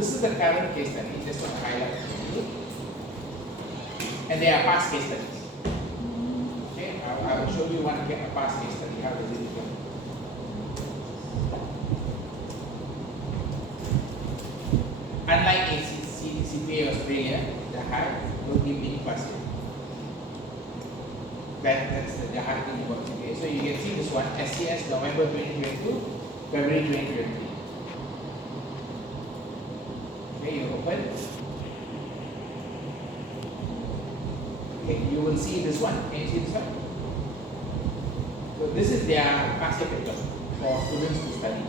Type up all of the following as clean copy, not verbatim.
This is the current case study, just want to highlight for you. And they are past case studies. Okay, I will show you one past case study. How does it go? Unlike in CPA Australia, the high will give me question. That's the hard thing about CPA. So you can see this one, SCS November 2022, February 2023. Okay, you open. Okay, you will see this one. Can you see this one? So this is their past paper for students to study.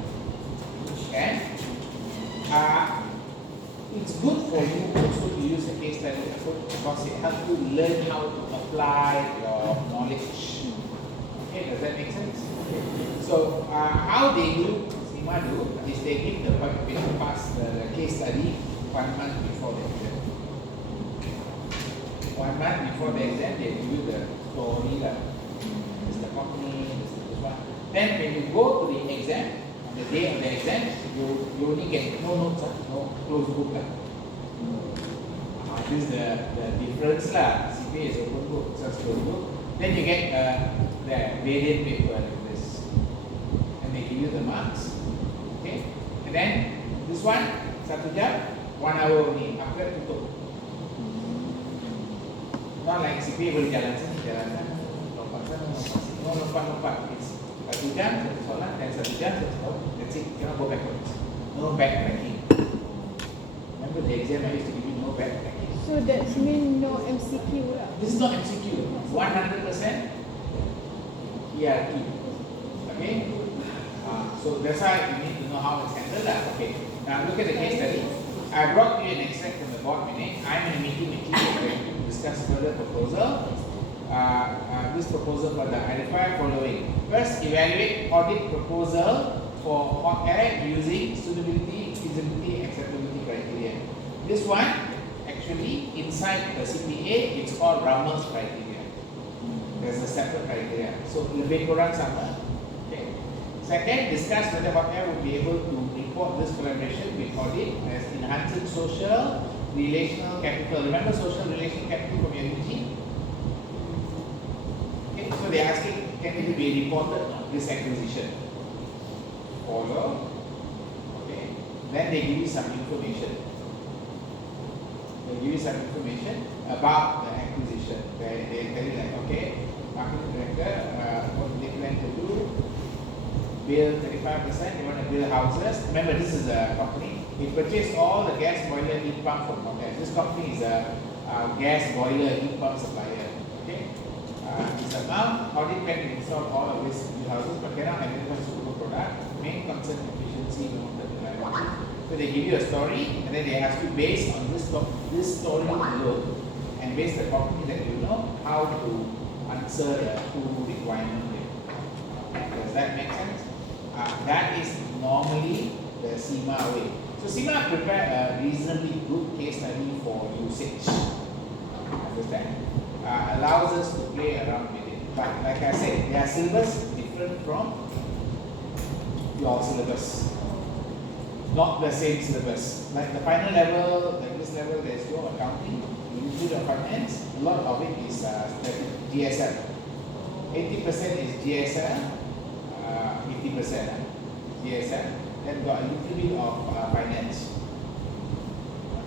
And it's good for you also to use the case study approach because it helps you learn how to apply your knowledge. Okay, does that make sense? Okay. So how they do, SEMA do, is they give the paper pass the case study 1 month before the exam. 1 month before the exam, they give you the story, this is the company, this one. Then when you go to the exam, the day of the exam, you only get no notes, no closed book. This is the difference. CPA is open book, such closed book. Then you get the variant paper like this. And they give you the marks. Okay? And then this one, 1 jam, 1 hour only, after tutup. Not like CPA boleh jalan sana, lompat sana, lompat. It's 1 jam, 1 soalan, then 1 jam, 1 soalan. That's it, cannot go backwards. No backtracking. Remember the exam I used to give you no backtracking. So that means no MCQ lah. This is not MCQ, 100% ERT. Okay? So that's why you need to know how it's handled. Okay, now look at the case study. I brought you an extract from the board meeting. I'm in a meeting with you to discuss further proposal. This proposal further. I require following. First, evaluate audit proposal for hot air using suitability, feasibility, acceptability criteria. This one, actually, inside the CPA, it's called Ramal's criteria. There's a separate criteria. So, lebih kurang sama. Okay. Second, discuss whether hot air will be able to report this collaboration with audit as enhancing social, relational capital. Remember social, relational capital from your UG? Okay, so they're asking, can it be reported on this acquisition? Follow. Okay. Then they give you some information. They give you some information about the acquisition. They tell you like, okay, marketing director, what they plan to do, build 35%, they want to build houses. Remember, this is a company. They purchased all the gas boiler heat pump from hotels. This company is a gas boiler heat pump supplier. Okay. This amount, audit plan to install all of these new houses, but cannot identify suitable product. Main concern efficiency, reliability. So they give you a story, and then they ask you based on this story alone, and based on the company that you know, how to answer the two requirements. Does that make sense? That is normally the SEMA way. So SEMA prepare a reasonably good case study for usage. Understand? Allows us to play around with it. But like I said, their syllabus is different from your syllabus. Not the same syllabus. Like the final level, like this level, there's no accounting, Institute of Finance. A lot of it is GSL. 80% is GSL, 50% GSL. Then got a little bit of finance.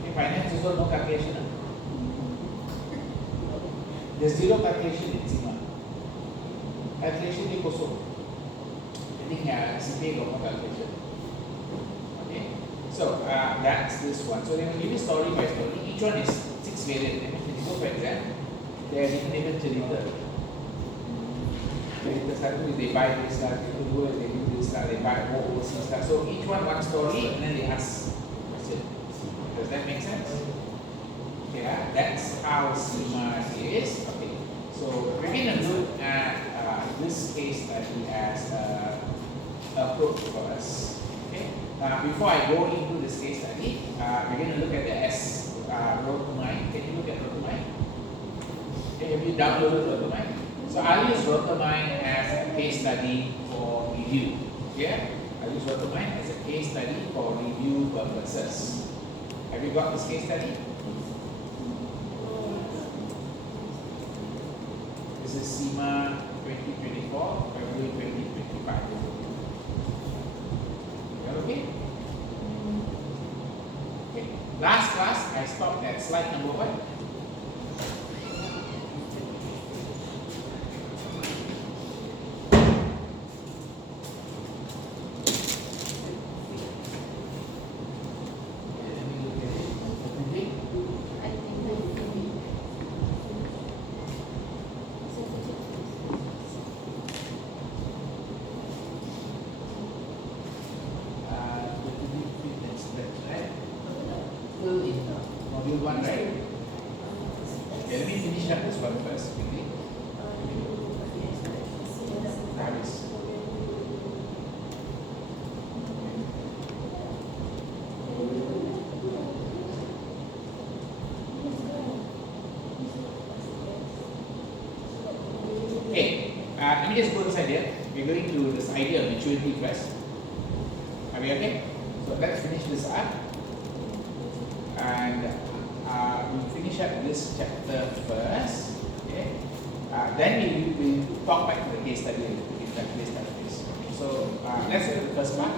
Okay, finance also no calculation. There's zero calculation in SEMA. Calculation is also. I think CPA got more calculation. Okay, so that's this one. So they will give you story by story. Each one is 6 variant. That means when you go for exam, they are even cerita. Cerita satu is they buy this stuff, kedua they do this stuff, they buy overseas stuff. So each one story, and then they ask question. Does that make sense? Yeah, that's how SEMA is. Okay, so we're going to look at this case study as an approach for us. Okay, before I go into this case study, we're going to look at the S, Road to Mind. Can you look at Road to Mind? Okay, have you downloaded Road to Mind? So I'll use Road to Mind as a case study for review. Yeah, I'll use Road to Mind as a case study for review purposes. Have you got this case study? This is SEMA 2024, February 2025. You are okay? Okay. Last class, I stopped at slide number 1. Module 1, right? Okay, let me finish up this one first, quickly. Travis. Okay, let me just go inside here. We're going to this idea of maturity first. Are we okay? So let's finish this up. And we'll finish up this chapter first. Okay. Then we will talk back to the case study and the case studies. So let's look at the first part.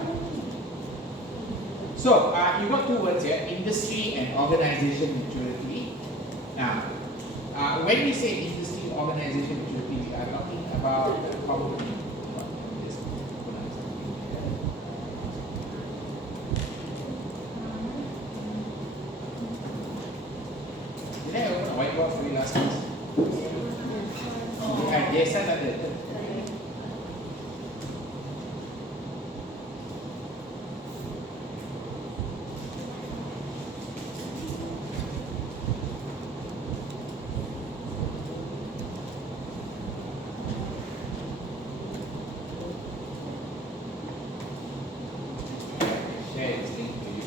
So you got two words here: industry and organization maturity. Now, when we say industry and organization maturity, we are talking about how. Did I open a whiteboard for you last class? Yeah, GSL ada. Share this link to you.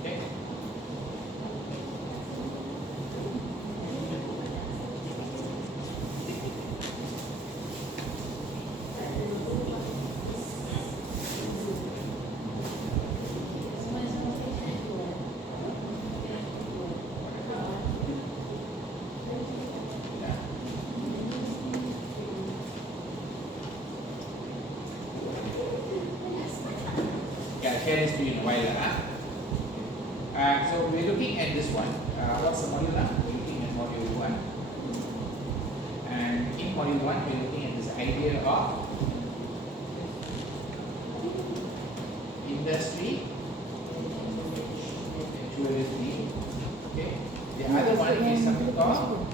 Okay. I'll share this to you in a while. So we're looking at this one. What's the module now? We're looking at module 1. And in module 1, we're looking at this idea of industry maturity. Okay. The other one is something called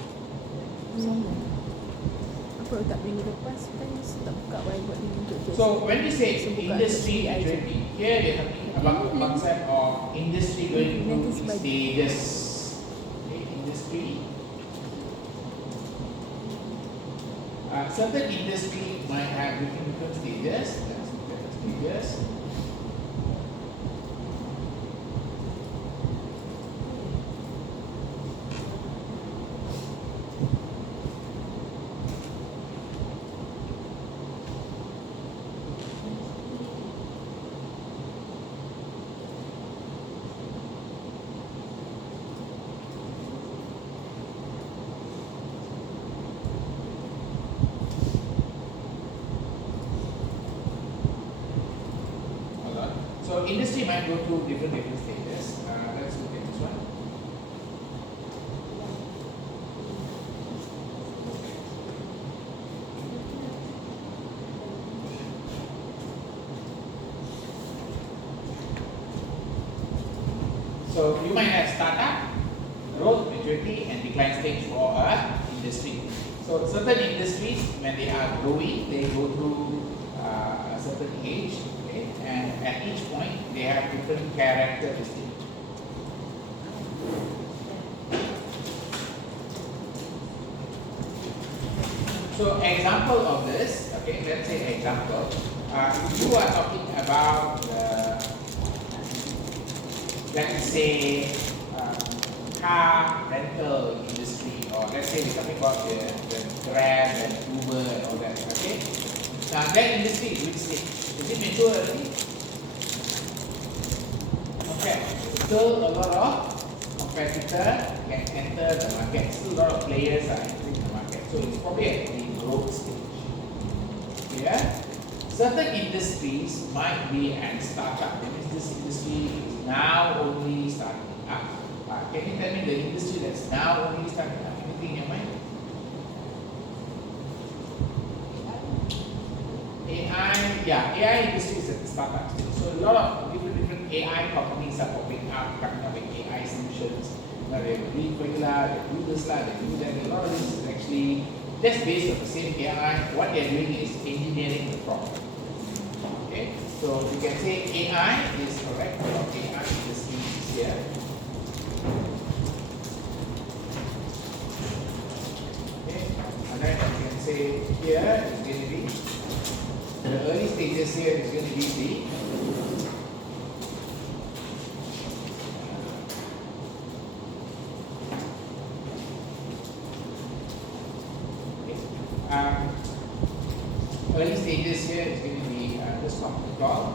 Apa tak minggu lepas kan tak buka whiteboard ni untuk GSL. So when we say So, buka industry untuk GI je. maturity, here we are talking about the concept of industry going through Nanti sebagi. stages. Okay, industry. Certain industry might have different stages. Let's look at the stages. So industry might go through different stages. Let's look at this one. So you might have startup, growth, maturity, and decline stage for a industry. So certain industries, when they are growing, they go through a certain age. And at each point, they have different characteristics. So example of this, okay, let's say example, you are talking about, let's say, car rental industry, or let's say we're talking about the Grab and Uber and all that, okay? Now that industry, which stage? Is it mature already? Okay. still a lot of competitor can enter the market. Still a lot of players are entering the market. So it's probably at the growth stage. Yeah. Certain industries might be at startup. That means this industry is now only starting up. Can you tell me the industry that's now only starting up? Anything in your mind? AI, yeah, AI industry is at the startup stage. So a lot of different AI companies are popping up, coming up with AI solutions. Now they read regular, they do this, they do that. A lot of this is actually just based on the same AI. What they're doing is engineering the problem. Okay, so you can say AI is correct. AI industry is here. Okay, and then you can say here is going to be the early stages. Here is going to be the early stages. Here is going to be this one called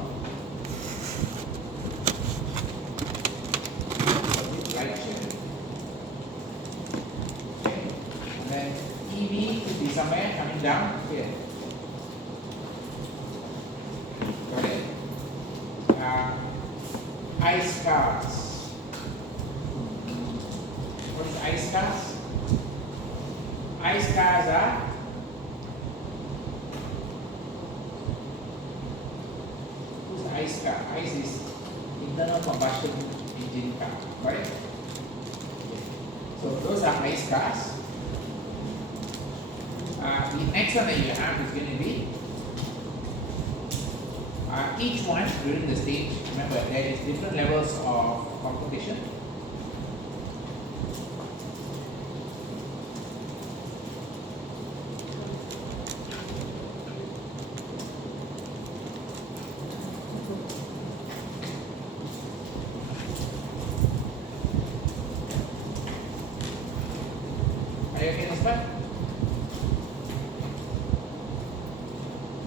right sharing. Okay, and then EV could be somewhere coming down here. Got it? Ice cars. What is ice cars? Ice cars are ice car. Ice is internal combustion engine car, right? Okay. So those are ice cars. The next one that you have is going to be each one during the stage. Remember, there is different levels of competition.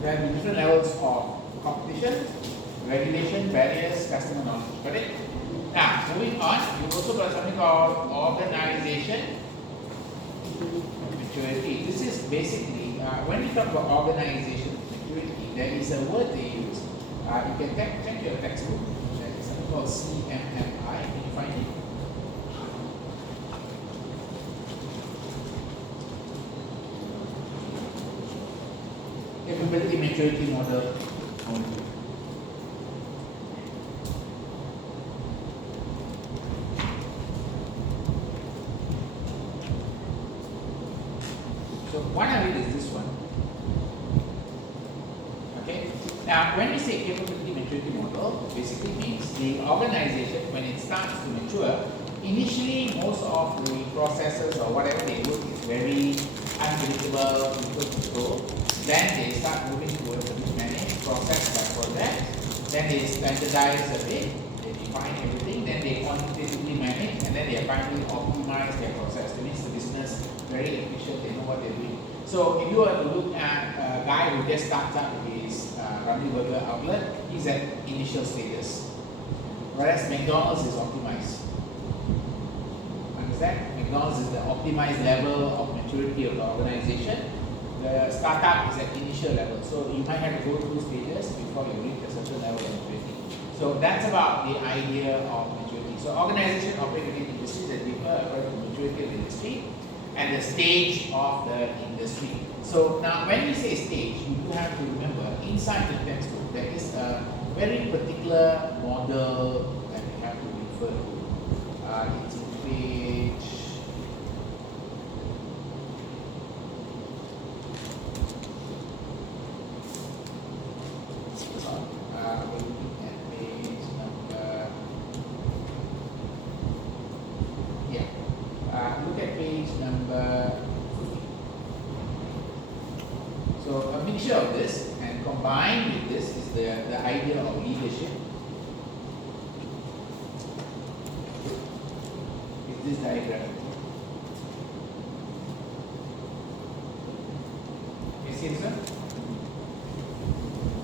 There are different levels of competition, regulation, barriers, customer knowledge. Correct? Now, moving on, you also got something called organization maturity. This is basically, when you talk about organization maturity, there is a word they use. You can check your textbook. There is something called CMMI. Can you find it? Capability maturity model. So one of it is this one. Okay. Now, when we say capability maturity model, basically means the organization, when it starts to mature, initially most of the processes or whatever they do is very unpredictable, difficult to control. Then they start moving towards a bit managed process by project. Then they standardize a bit, they define everything, then they quantitatively manage, and then they finally optimize their process. That means the business very efficient, they know what they're doing. So if you were to look at a guy who just starts up his Ramly Burger outlet, he's at initial stages. Whereas McDonald's is optimized. Understand? McDonald's is the optimized level of maturity of the organization. The startup is at initial level, so you might have to go through stages before you reach a certain level of maturity. So that's about the idea of maturity. So organization operate within industries that differ according to maturity of the industry and the stage of the industry. So now when we say stage, you do have to remember inside the textbook there is a very particular model that we have to refer to. It's in page look at page number 50. So a mixture of this and combined with this is the idea of leadership. Is this diagram. You see this one?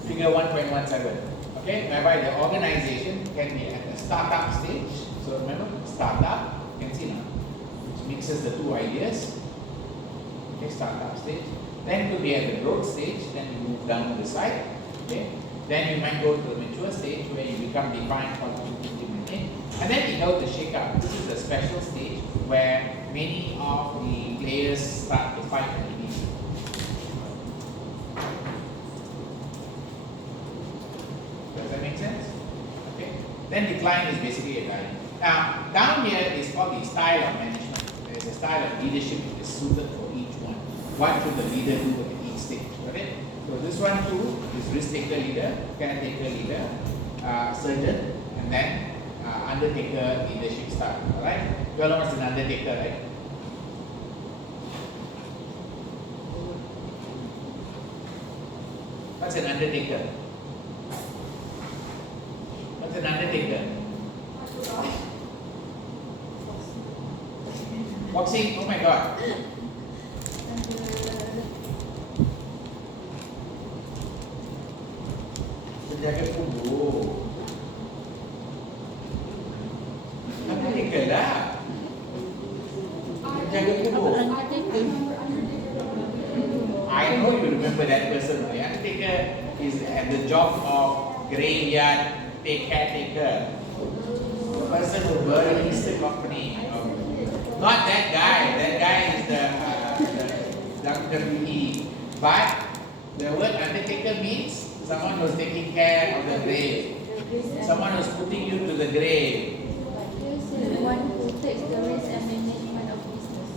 Figure 1.17. Okay, whereby the organization can be at the startup stage So remember, startup, you can see now, which mixes the two ideas. Okay, startup stage. Then to be at the growth stage, then you move down to the side. Okay. Then you might go to the mature stage where you become defined, implementing. And then you go to shake up. This is the special stage where many of the players start to fight and leave. Does that make sense? Okay. Then decline is basically a dying. Now, down here is called the style of management. There is a style of leadership that is suited for each one. What should the leader do at each stage? Okay? So this one too is risk taker leader, caretaker leader, surgeon, and then undertaker leadership style. Alright? You all know what's an undertaker, right? What's an undertaker? What's an undertaker? Boxing? Oh my god. Penjaga kubur. Undertaker lah. Penjaga kubur. I know you remember that person. The undertaker is at the job of graveyard caretaker. The person who burns the company. Not that guy. That guy is the WWE. But the word undertaker means someone who's taking care of the grave. Someone who's putting you to the grave. The one who takes the risk and management of business.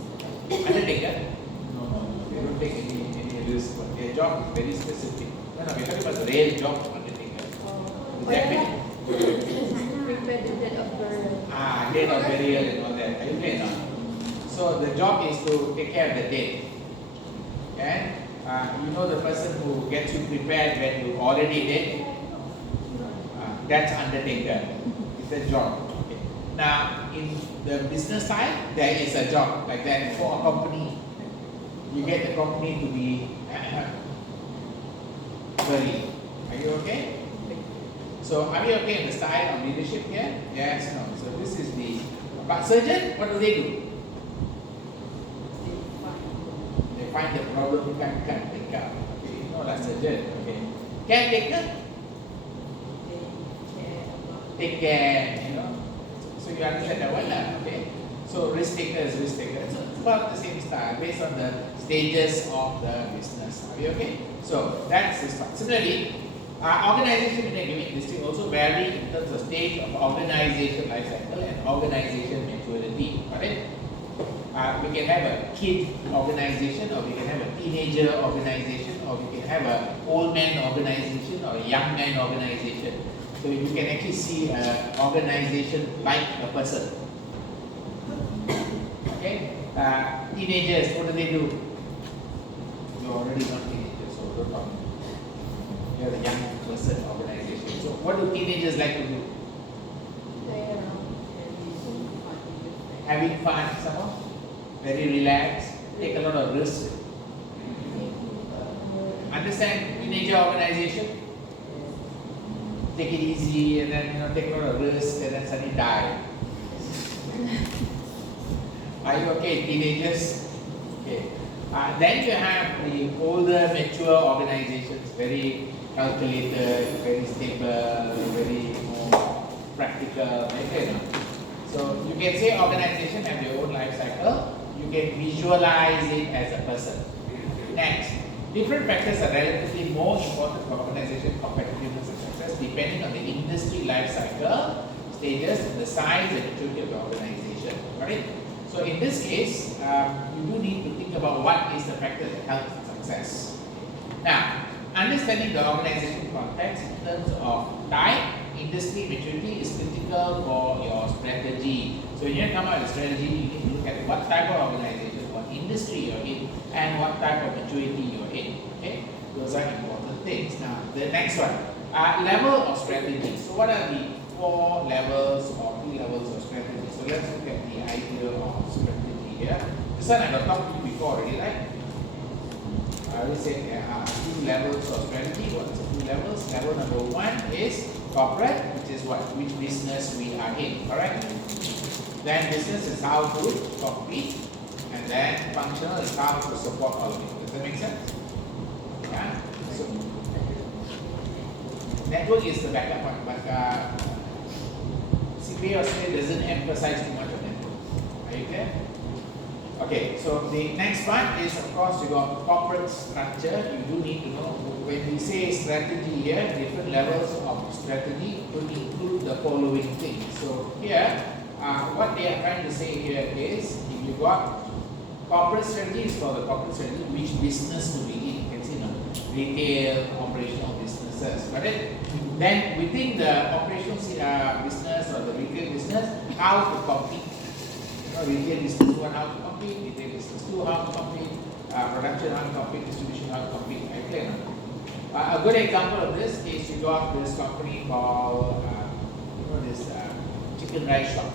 Undertaker? No. They don't take any risk. Their job is very specific. No, we're talking about the real job of undertaker. Is that it? Prepare the death of burial. Death of burial and all that. Are you clear now? So the job is to take care of the dead. And you know the person who gets you prepared when you already dead? That's undertaker. It's a job. Okay. Now in the business side, there is a job like that for a company. You get the company to be buried. Are you okay? So are we okay in the style of leadership here? Yes, no. So this is the. But surgeon, what do? They find the problem you can't pick up. Okay, you know like surgeon. Okay. Caretaker? Take care, you know. So you understand that one lah, okay? So risk taker is risk taker. So it's about the same style based on the stages of the business. Are we okay? So that's the style. Similarly, organization in a given industry also vary in terms of stage of organization life cycle and organization maturity. Correct? We can have a kid organization, or we can have a teenager organization, or we can have an old man organization or a young man organization. So you can actually see an organization like a person. Okay? Teenagers, what do? You're already not teenagers, so don't talk. You're the young person organization. So what do teenagers like to do? Having fun, somehow? Very relaxed, take a lot of risk. Understand teenager organization? Take it easy and then take a lot of risk and then suddenly die. Are you okay, teenagers? Okay. Then you have the older, mature organizations, very calculated, very stable, very more practical. Okay, no? So you can say organization have their own life cycle. You can visualize it as a person. Next, different factors are relatively more important for organization competitiveness and success depending on the industry life cycle, stages, and the size and maturity of the organization. Right? So in this case, you do need to think about what is the factor that helps success. Now, understanding the organization context in terms of type, industry maturity is critical for your strategy. So when you come up with a strategy, you need to look at what type of organization, what industry you're in, and what type of maturity you're in. Okay, those are important things. Now, the next one, level of strategy. So what are the 4 levels or 3 levels of strategy? So let's look at the idea of strategy here. This one I got talked to you before already, right? I already said there are two levels of strategy. What's the two levels? Level number one is corporate, which is which business we are in, correct? Then business is how to compete, and then functional is how to support all of it. Does that make sense? Yeah. So network is the backup one, but CPA Australia doesn't emphasize too much on network. Are you clear? Okay, so the next part is, of course, you got corporate structure. You do need to know when we say strategy here, different levels of strategy could include the following things. So here, what they are trying to say here is, if you got corporate strategy is for the corporate strategy, which business to be in. You can see now, retail, operational businesses, got it? Then within the operational business or the retail business, how to compete. Retail business one, how to compete, retail business two, how to compete, production, how to compete, distribution, how to compete. I clear now? A good example of this is you got this company called, this chicken rice shop.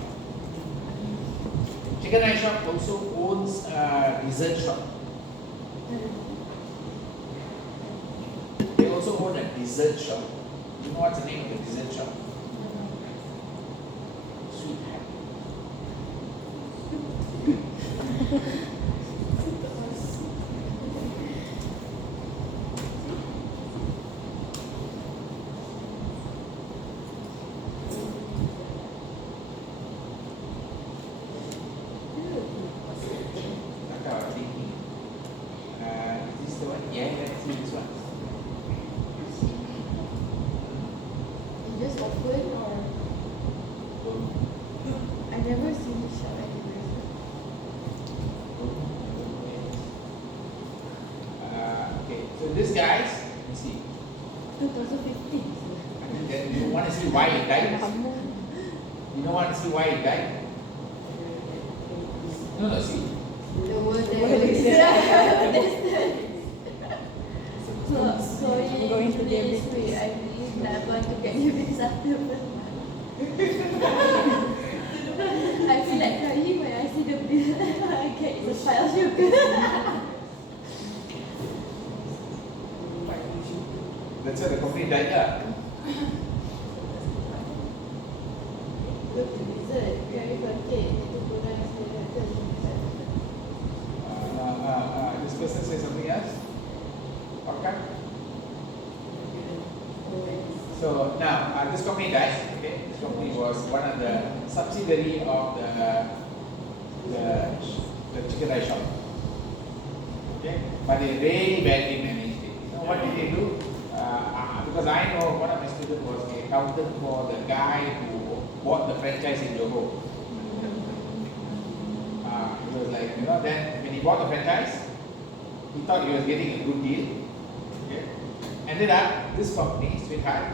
Chicken rice shop also owns a dessert shop. They also own a dessert shop. You know what's the name of the dessert shop? Sweet Happy. Is this the one? Yeah, let's see this one. You just open or I never seen this shop anywhere. Okay, so this guys, let me see. 2015. And then you want to see why it died? You don't want to see why it died? No, see. The word sorry, I'm going to please, diabetes. wait, I really not going to get diabetes after first month. I feel like crying when I see the bill. I get the pile sugar. That's why the company died lah. Dessert, very pancake, itu kurang saya kata. This person says something else. Okay. So now this company died. Okay, this company was one of the subsidiary of the chicken rice shop. Okay, but they really badly managed it. You know what did they do? Because I know one of my students was the accountant for the guy who bought the franchise in Johor. He was like, then when he bought the franchise, he thought he was getting a good deal. Okay. Ended up, this company, Sweetheart,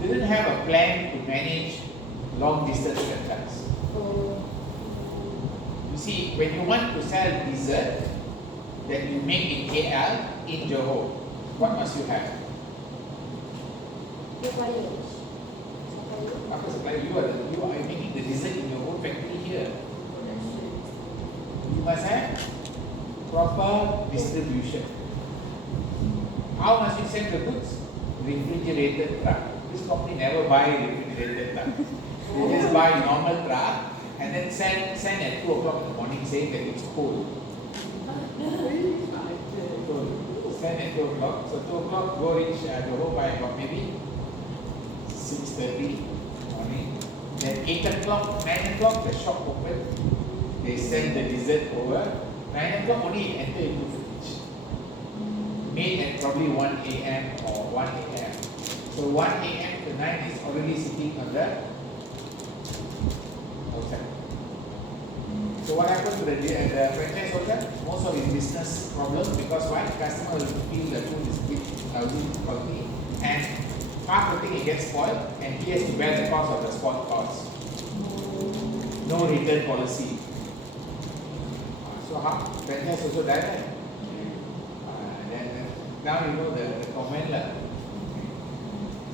didn't have a plan to manage long distance franchise. You see, when you want to sell dessert that you make in KL, in Johor, what must you have? After supply, you are making the dessert in your own factory here. You must have proper distribution. How must you send the goods? Refrigerated truck. This company never buy refrigerated truck. They just buy normal truck and then send at 2 o'clock in the morning saying that it's cold. So send at 2 o'clock. So 2 o'clock go reach Johor by about maybe 6:30 morning. Then 8 o'clock, 9 o'clock the shop open. They send the dessert over. 9 o'clock only enter into fridge. Made at probably 1 a.m. or 1 a.m. So 1 a.m. to 9 is already sitting on the outside. So what happened to the franchise owner? Most of his business problems because why? Customer will feel the food is bit lousy, quality, and half the thing it gets spoiled, and he has to bear the cost of the spoiled cost. No return policy. So how? Franchise also died, right? Then now you know the comment lah.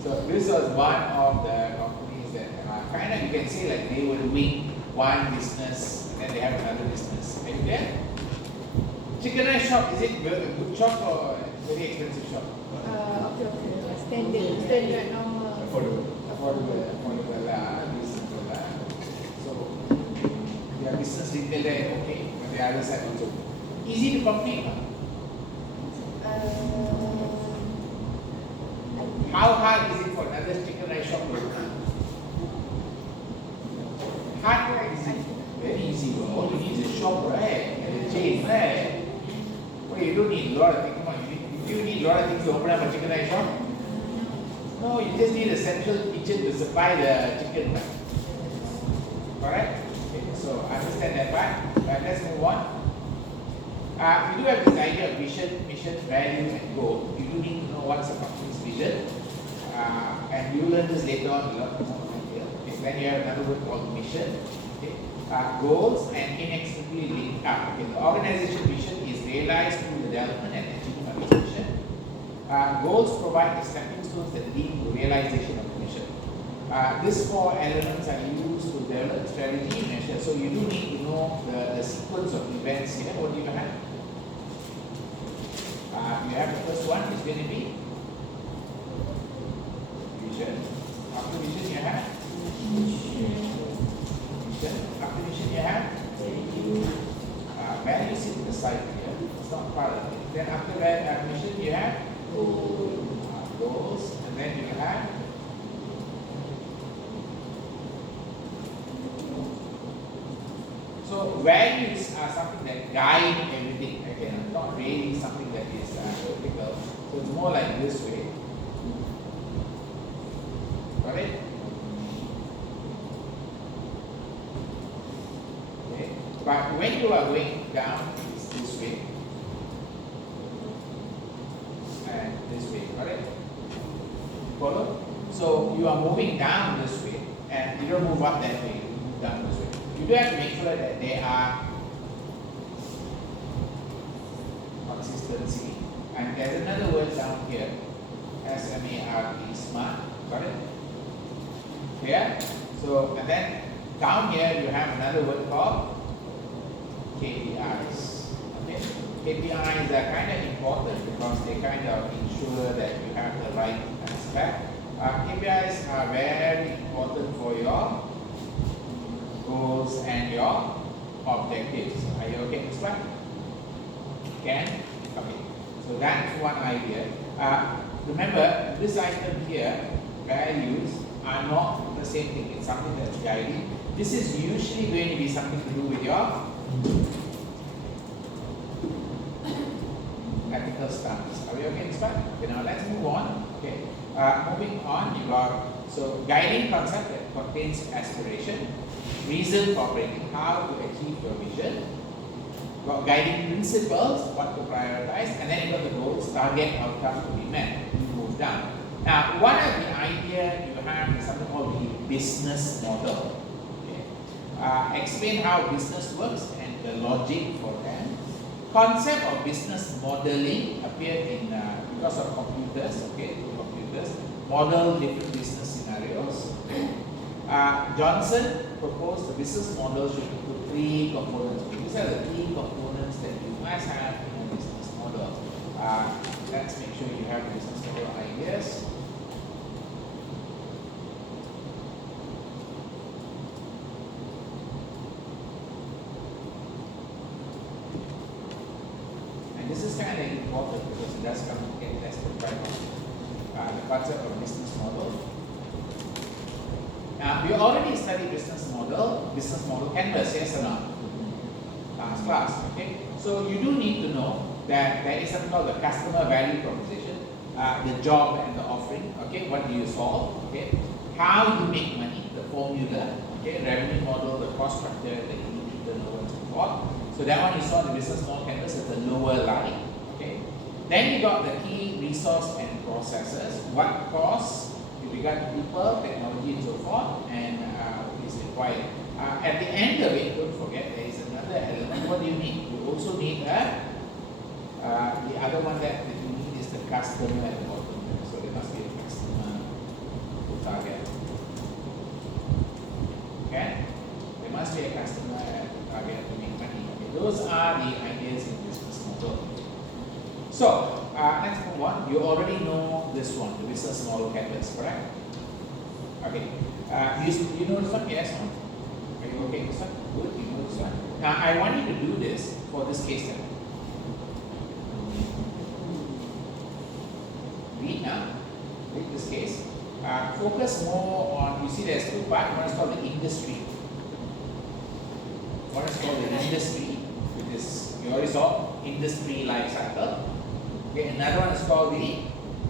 So this was one of the companies that kind of you can say like they were doing one business and then they have another business. Are you there? Chicken rice shop, is it a good shop or a very expensive shop? Okay, okay. Standard. Standard, normal. Affordable lah, reasonable lah. So, their business retail there okay, but the other side also. Easy to complete. How hard is it for another chicken rice shop to open? Hard or easy? Very easy. All you need is a shop, right? And a chain, right? Well, you don't need a lot of things. Come on, you need a lot of things to open up a chicken rice shop? No, you just need a central kitchen to supply the chicken. Alright? Okay, so understand that part. Let's move on. We do have this idea of vision, mission, value, and goal. You do need to know what's the company's vision. And you learn this later on, you learn more idea. Okay, then you have another word called mission. Okay. Goals and inextricably linked up. Okay, the organization vision is realized through the development and achievement of its mission. Goals provide the stepping stones that lead to realization of the mission. These four elements are used to develop strategy and measure. So you do need to know the sequence of events here. What do you have? You have the first one is going to be vision. After vision you have mission. After mission you have value sit to the side here. It's not part of it. Then after that mission you have goals, and then you have so values are something that guide everything. Okay, not really something that is vertical. So it's more like this way. Got it? Okay. But when you are going down, it's this way. And this way. Got it? Follow? So you are moving down this way, and you don't move up that way, you move down this way. You do have to make sure that they are consistency. And there's another word down here, SMART, smart. Got it? Clear? So, and then down here you have another word called KPIs. Okay? KPIs are kind of important because they kind of ensure that you have the right aspect. KPIs are very important for your goals and your objectives. Are you okay with that? Can? Okay. So that's one idea. Remember, this item here, values, are not the same thing. It's something that's guiding. This is usually going to be something to do with your ethical stance. Are we okay with that? Okay, now let's move on. Okay. Moving on, you got so guiding concept that contains aspiration, reason for operating, how to achieve your vision. Got guiding principles, what to prioritize, and then you got the goals, target, outcome to be met. You move down. Now, one of the idea you have is something called the business model. Okay. Explain how business works and the logic for that. Concept of business modeling appeared in because of computers. Okay, computers model different business scenarios. Johnson proposed the business model should include three components. These are the three components that you must have in a business model. Let's make sure you have business model ideas. And this is kind of important because it does come to get tested by the concept of business model. We already studied business model canvas, yes or not? Last class, okay? So you do need to know that there is something called the customer value proposition, the job and the offering, okay? What do you solve, okay? How you make money, the formula, okay? Revenue model, the cost structure, the inventory turnover and so forth. So that one you saw the business model canvas at the lower line, okay? Then you got the key resource and processes, what costs, with regard to people, technology and so forth, and is required. At the end of it, don't forget there is another element. What do you need? You also need the other one that you need is the customer at the bottom. So there must be a customer to target. Okay? There must be a customer at the target to make money. Okay? Those are the ideas in business model. So let's move on. You already know this one, the business model canvas, correct? Okay. You know this one? Yes, no? Are you okay with this one? Good, you know this one. Now I want you to do this for this case study. Read now. Read this case. Focus more on, you see there's two parts. One is called the industry. One is called the industry, which is, you already saw, industry life cycle. Okay, another one is called the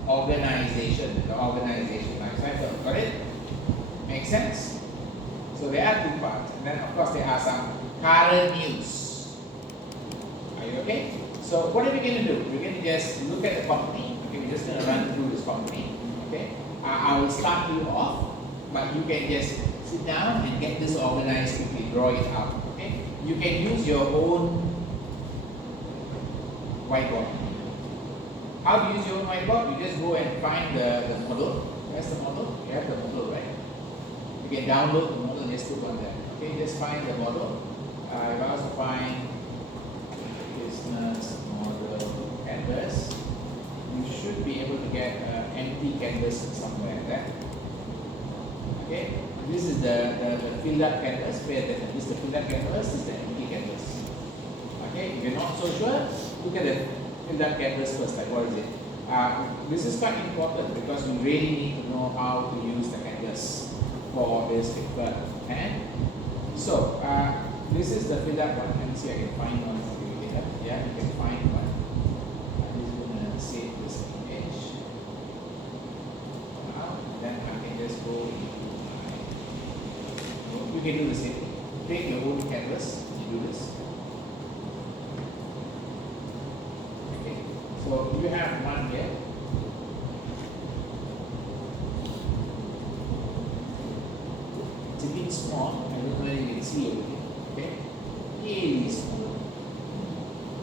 organization life cycle. Got it? Make sense? So there are two parts. And then of course there are some current news. Are you okay? So what are we going to do? We're going to just look at the company. Okay, we're just going to run through this company. Okay, I will start you off, but you can just sit down and get this organized quickly, draw it out. Okay, you can use your own whiteboard. How do you use your own whiteboard? You just go and find the model. Where's the model? You have the model, right? You can download the model and just put on there. Okay, just find the model. I will also find business model canvas. You should be able to get empty canvas somewhere there. Okay, this is the filled up canvas. Pay attention. This is the filled up canvas. This is the empty canvas. Okay, if you're not so sure, look at the filled up canvas first. Like what is it? This is quite important because you really need to know how to use the canvas for this paper. And so this is the filled up one. Let me see if I can find one for you here. Yeah, you can find one. I'm just gonna save this image. Then I can just go into my. You can do the same thing. Take your own canvas and do this. Okay. So you have one here. It's a bit small. I don't know whether you can see everything. Okay. Really small.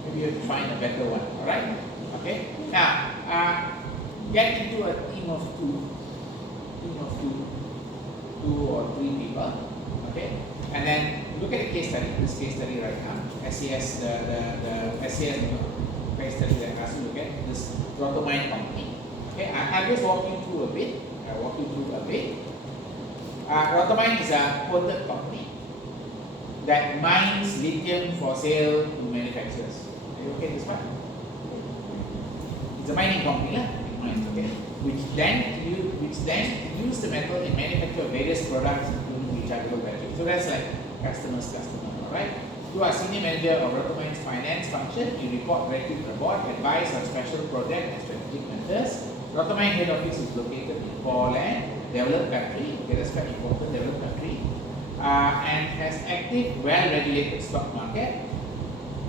Maybe you have to find a better one. All right. Okay. Now, get into a team of two or three people. Okay. And then look at the case study. This case study right now. SES, the SES case study that I asked you to look at. This Rotomine company. Okay. I'll just walk you through a bit. Rotomine is a quoted company that mines lithium for sale to manufacturers. Are you okay with this part? It's a mining company, it mines, okay? Which then use the metal in manufacture of various products, including rechargeable batteries. So that's like customer, alright? You are senior manager of Rotomine's finance function. You report directly to the board, advise on special project and strategic matters. Rotomine head office is located in Poland. Developed country, okay, that's quite important, developed country, and has active, well-regulated stock market.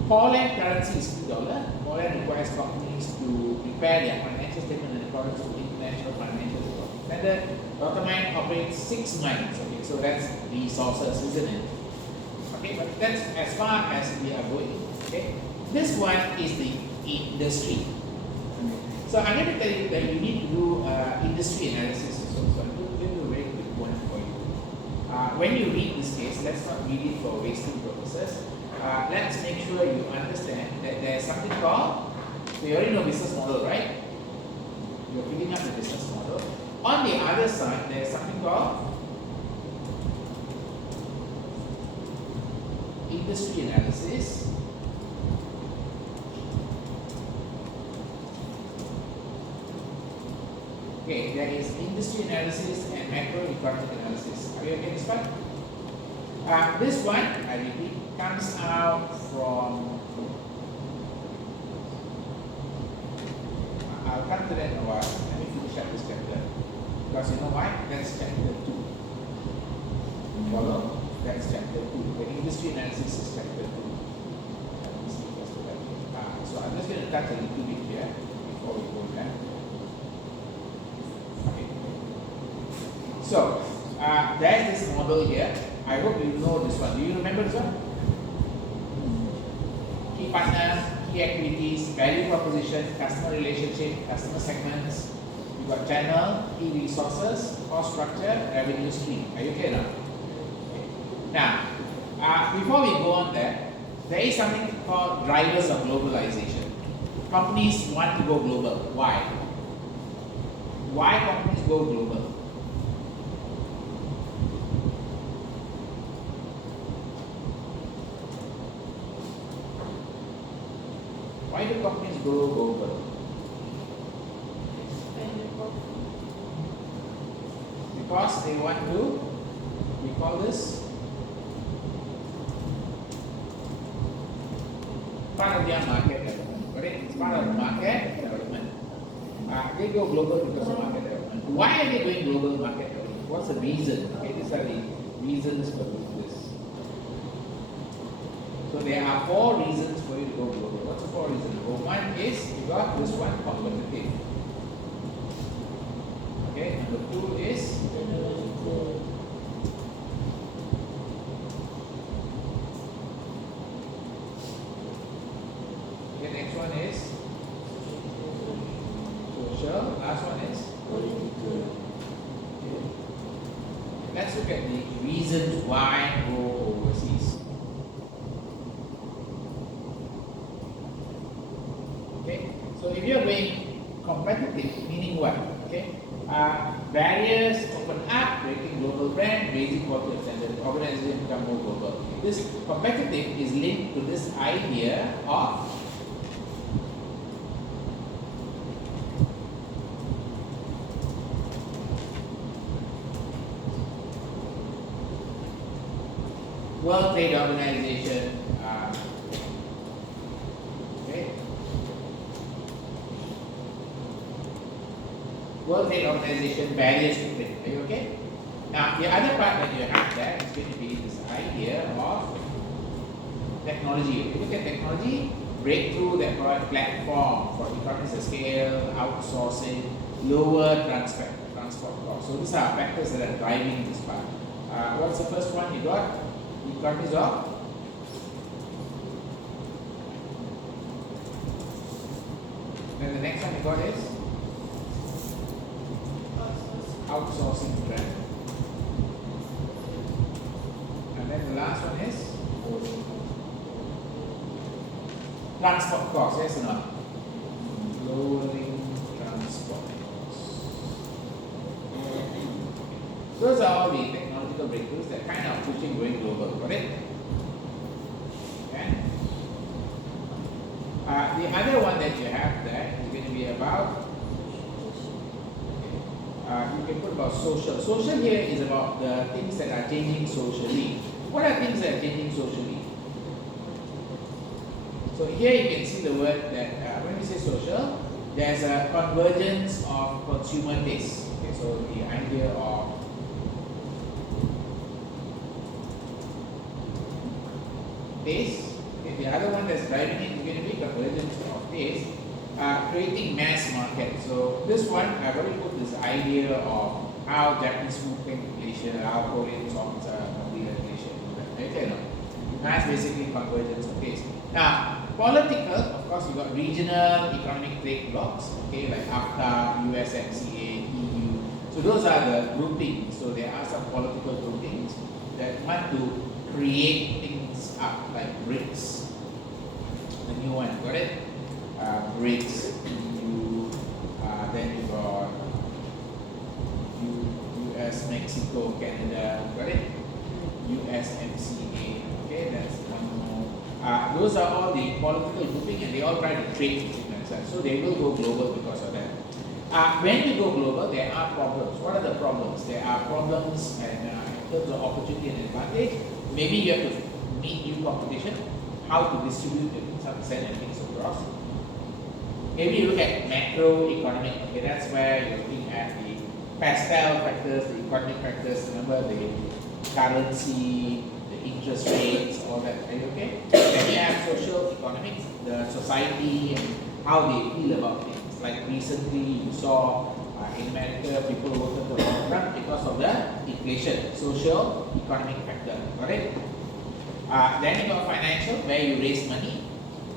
Poland currency is $2. Poland requires companies to prepare their financial statement in accordance with international financial standard. Rotomine operates 6 mines, okay, so that's resources, isn't it? Okay, but that's as far as we are going. Okay, this one is the industry. So I'm going to tell you that you need to do industry analysis. So I'm going to do a very quick one for you. When you read this case, let's not read it for wasting purposes. Let's make sure you understand that there's something called, so you already know business model, right? You're filling up the business model. On the other side, there's something called industry analysis. Okay, there is industry analysis and macroeconomic analysis. Are you okay with this one? This one, I repeat, comes out from. I'll come to that in a while. Let me finish up this chapter. Because you know why? That's chapter 2. Follow? That's chapter 2. The industry analysis is chapter 2. Let me see what's the right here. So I'm just going to touch a little bit here before we go there. So, there's this model here. I hope you know this one. Do you remember this one? Key partner, key activities, value proposition, customer relationship, customer segments. You've got channel, key resources, cost structure, revenue stream. Are you clear now? Okay. Now, before we go on there is something called drivers of globalization. companies want to go global. Why? Why companies go global? Why do companies go global? Because they want to, we call this part of their market development, correct? It's part of the market development. They go global because of market development. Why are they going global market development? What's the reason? Okay, these are the reasons for doing this. So there are 4 reasons for you to go global. What's the 4 reasons? Well, one is you got this one competitive. Okay, number 2 is okay, next one is social. Last one is okay. Let's look at the reasons why go overseas. Okay, so if you're going competitive, meaning what? Okay, barriers open up, creating global brand, raising quality of standard, organization become more global. This competitive is linked to this idea of World Trade Organization. Okay. World Trade Organization barriers to trade. Are you okay? Now, the other part that you have there is going to be this idea of technology. If you look at technology, breakthrough that provide platform for economies of scale, outsourcing, lower transport costs. So these are factors that are driving this part. What's the first one you got? Economies of then the next one you got is outsourcing trend. And then the last one is transport costs, yes or no? Lowering transport costs. Those are all the technological breakthroughs that kind of pushing going global, correct? Okay. The other one that you have there is going to be about you can put about social. Social here is about the things that are changing socially. What are things that are changing socially? So here you can see the word that when we say social, there's a convergence of consumer tastes. Okay, so the idea of taste. Okay, the other one that's driving it is going to be convergence of taste. Creating mass market. So this one, I've already put this idea of how Japanese food came to Malaysia, how Korean songs are from Malaysia. Okay, no? Mass basically convergence of taste. Now, political, of course, you got regional economic trade blocks, okay, like AFTA, USMCA, EU. So those are the groupings. So there are some political groupings that want to create things up, like BRICS. The new one, got it? BRICS, EU, then you got US, Mexico, Canada, got it? USMCA, okay, that's one more. Those are all the political grouping and they all try to trade between themselves. So they will go global because of that. When you go global, there are problems. What are the problems? There are problems and in terms of opportunity and advantage. Maybe you have to meet new competition, how to distribute some percent and things across. Maybe you look at macroeconomic, okay, that's where you're looking at the pastel factors, the economic factors, remember the currency, the interest rates, all that, are you okay? Then you have social economics, the society and how they feel about things. Like recently you saw in America, people voted for Donald Trump because of the inflation, social economic factor, correct? Then you got financial, where you raise money,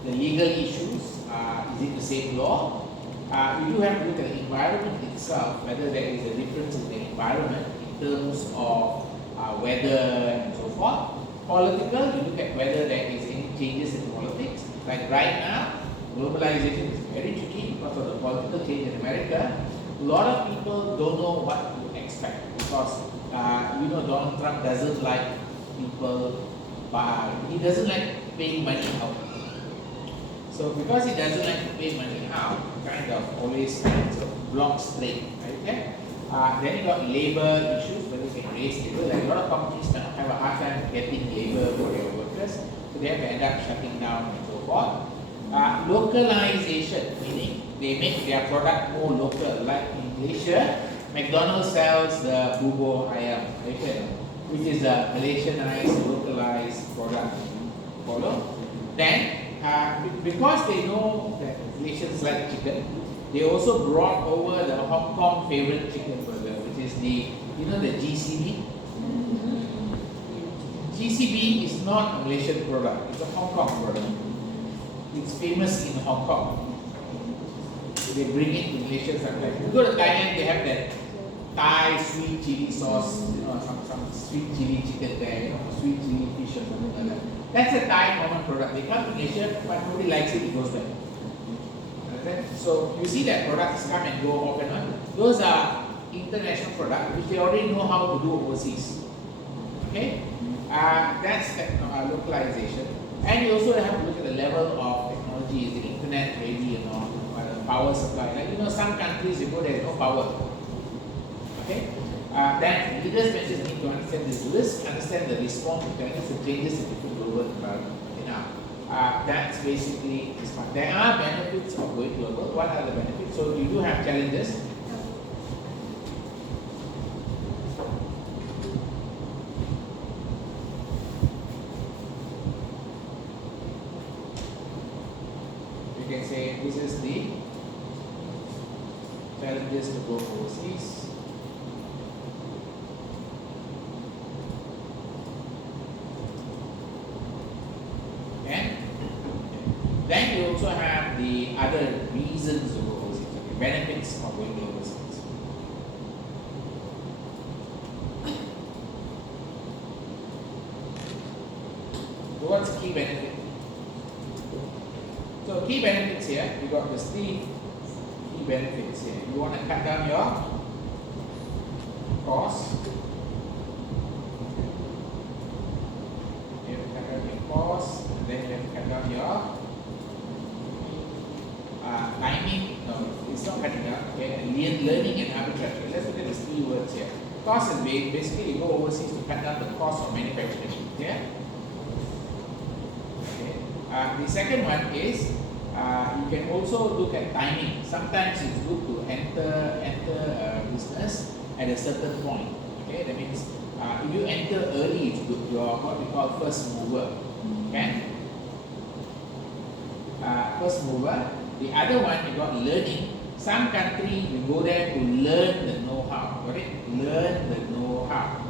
the legal issues, is it the same law? You do have to look at the environment itself, whether there is a difference in the environment in terms of weather and so forth. Political, you look at whether there is any changes in politics. Like right now, globalization is very tricky because of the political change in America. A lot of people don't know what to expect because Donald Trump doesn't like people he doesn't like paying money out. So because he doesn't like to pay money out, kind of always kind of blocks trade, right? Okay? Then you got labor issues, whether you can raise labor. Like a lot of companies now have a hard time getting labor for their workers, so they have to end up shutting down and so forth. Localization, meaning they make their product more local. Like in Malaysia, McDonald's sells the bubur ayam, right? Which is a Malaysianized, localized product. Follow? Then, because they know that Malaysians like chicken, they also brought over the Hong Kong favorite chicken burger, which is the GCB. GCB is not a Malaysian product; it's a Hong Kong product. It's famous in Hong Kong. So they bring it to Malaysia sometimes. You go to Thailand, they have that Thai sweet chili sauce, some sweet chili chicken there, sweet chili fish or something like that. That's a Thai common product. They come to Malaysia, but nobody likes it, it goes back. Understand? So you see that products come and go off and on. Those are international products which they already know how to do overseas. Okay? That's localization. And you also have to look at the level of technology. Is the internet ready or not? Power supply. Like some countries you go there is no power. Okay? Then leaders managers need to understand this risk, understand the response mechanisms to changes in different global environment. That's basically this part. There are benefits of going global. What are the benefits? So you do have challenges. You can say this is the challenges to go overseas. Then you also have the other reasons to go overseas, the benefits of going overseas. So what's key benefit? So key benefits here, we got this three key benefits here. You want to cut down your cost. You have to cut down your cost, and then you have to cut down your timing. No, it's not cutting down. Okay, learning and arbitrage. Okay, let's look at these three words here. Cost is basically you go overseas to cut down the cost of manufacturing. Yeah. Okay. The second one is you can also look at timing. Sometimes it's good to enter a business at a certain point. Okay, that means if you enter early, it's good. You're what we call first mover. Okay. First mover. The other one you got learning. Some country you go there to learn the know-how. Got it? Learn the know-how.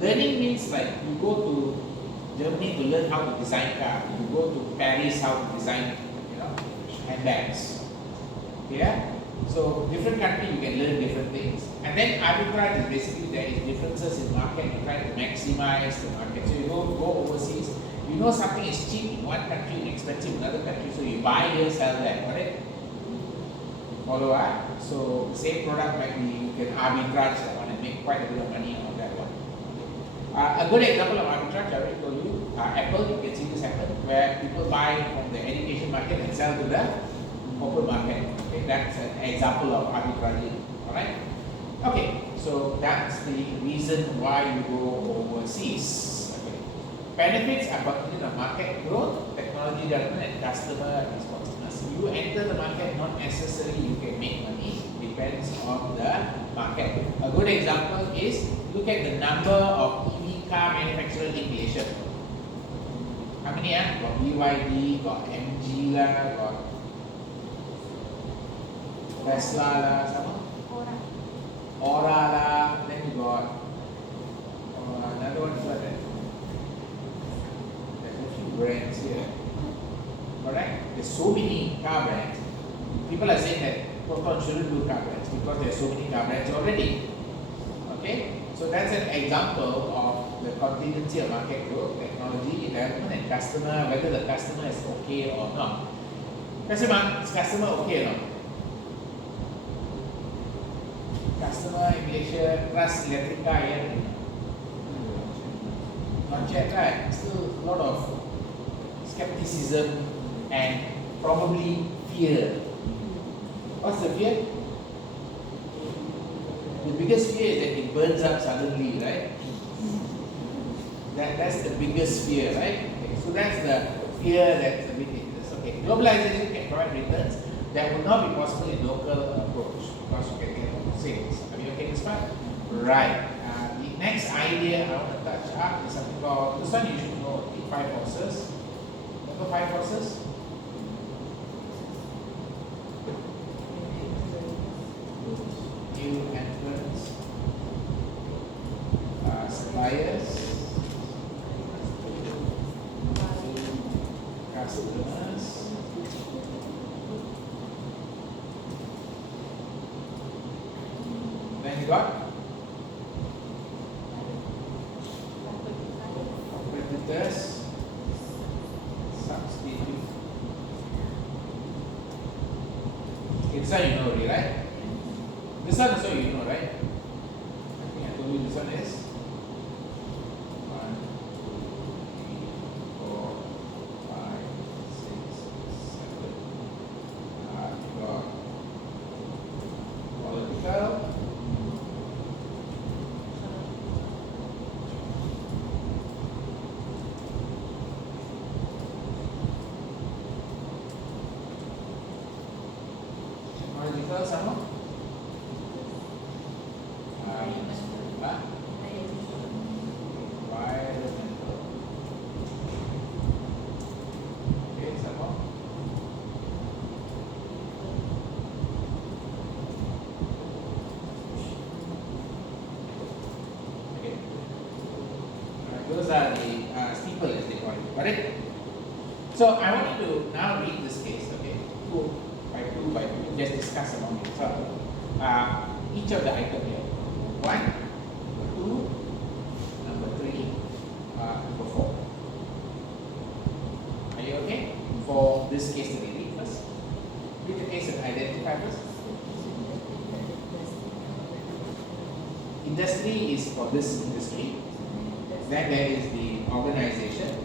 Learning means like you go to Germany to learn how to design car. You go to Paris how to design, handbags. Yeah. So different country you can learn different things. And then arbitrage is basically there is differences in market. You try to maximize the market. So you go overseas. You know something is cheap in one country and expensive in another country. So you buy here, sell there. Correct? Follow up. So the same product might be you can arbitrage that one and make quite a bit of money on that one. A good example of arbitrage, I already told you, Apple, you can see this happen, where people buy from the education market and sell to the corporate market. Okay, that's an example of arbitrage. Alright? Okay, so that's the reason why you go overseas. Okay. Benefits are continued of market growth, technology development, and customer responsiveness. You enter the market, not necessarily you can make money, depends on the market. A good example is look at the number of EV car manufacturers in Malaysia. How many? Got BYD, got MG lah, got Tesla lah, sama? Aura lah, then you got another one is what that? There's a few brands here. Correct? There's so many car brands. People are saying that Proton shouldn't do car brands because there's so many car brands already. Okay? So that's an example of the contingency of market growth, technology development, and customer, whether the customer is okay or not. Customer okay or not? Customer in Malaysia trust electric car yet? Not yet, right? Still a lot of skepticism and probably fear. What's the fear? The biggest fear is that it burns up suddenly, right? That's the biggest fear, right? Okay, so that's the fear that's a bit dangerous. Okay, globalization can provide returns that would not be possible in local approach because you can get local sales. Are you okay this part? Right. The next idea I want to touch up is something called, this one you should know, the 5 forces. Remember 5 forces? New entrants, suppliers, customers, then you got competitors, substitute. Okay, this one you know already, right? This one also you know, right? I think I told you this one is 1, 2, 3, 4, 5, 6, 7. You got political, technological, sama? Environmental. Okay, sama? Okay. Those are the steeple as they call it. Got it? So I want you to now read this case, okay? 2 by 2, just discuss among yourself. Each of the item here. 1, 2, number 3, number 4. Are you okay? For this case to be read first. Read the case and identify first. Industry is for this industry. Then there is the organization.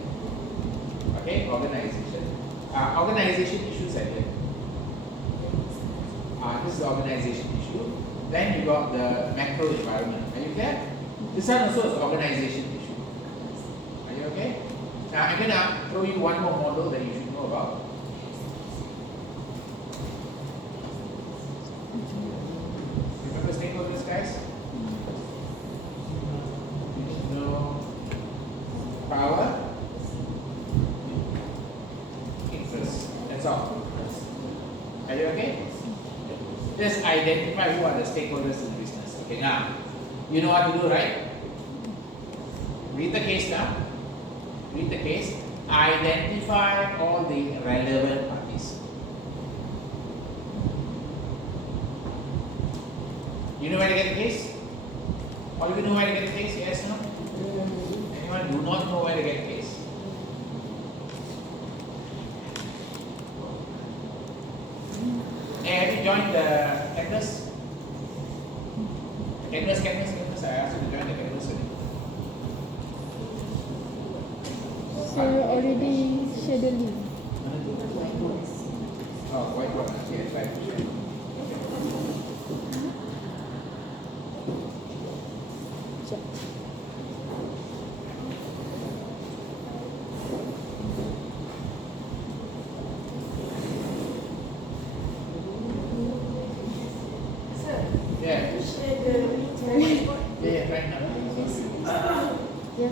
Okay, organization. Organization issues are here. This is the organization issue. Then you got the macro environment. Are you clear? This one also is organization issue. Are you okay? Now I'm gonna throw you one more model that you should know about. Remember stakeholders, guys? You should know power, interest. That's all. Are you okay? Just identify who are the stakeholders in the business. Okay, now you know what to do, right? Read the case now. Read the case. Identify all the relevant parties. You know where to get the case? All of you know where to get the case? Yes, no? Anyone do not know where to get the case? Hey, have you joined the canvas? Canvas. I asked you to join the canvas. So already scheduling. Oh, whiteboard. Yes, right. Check. Yeah. Yeah, right now. Yeah.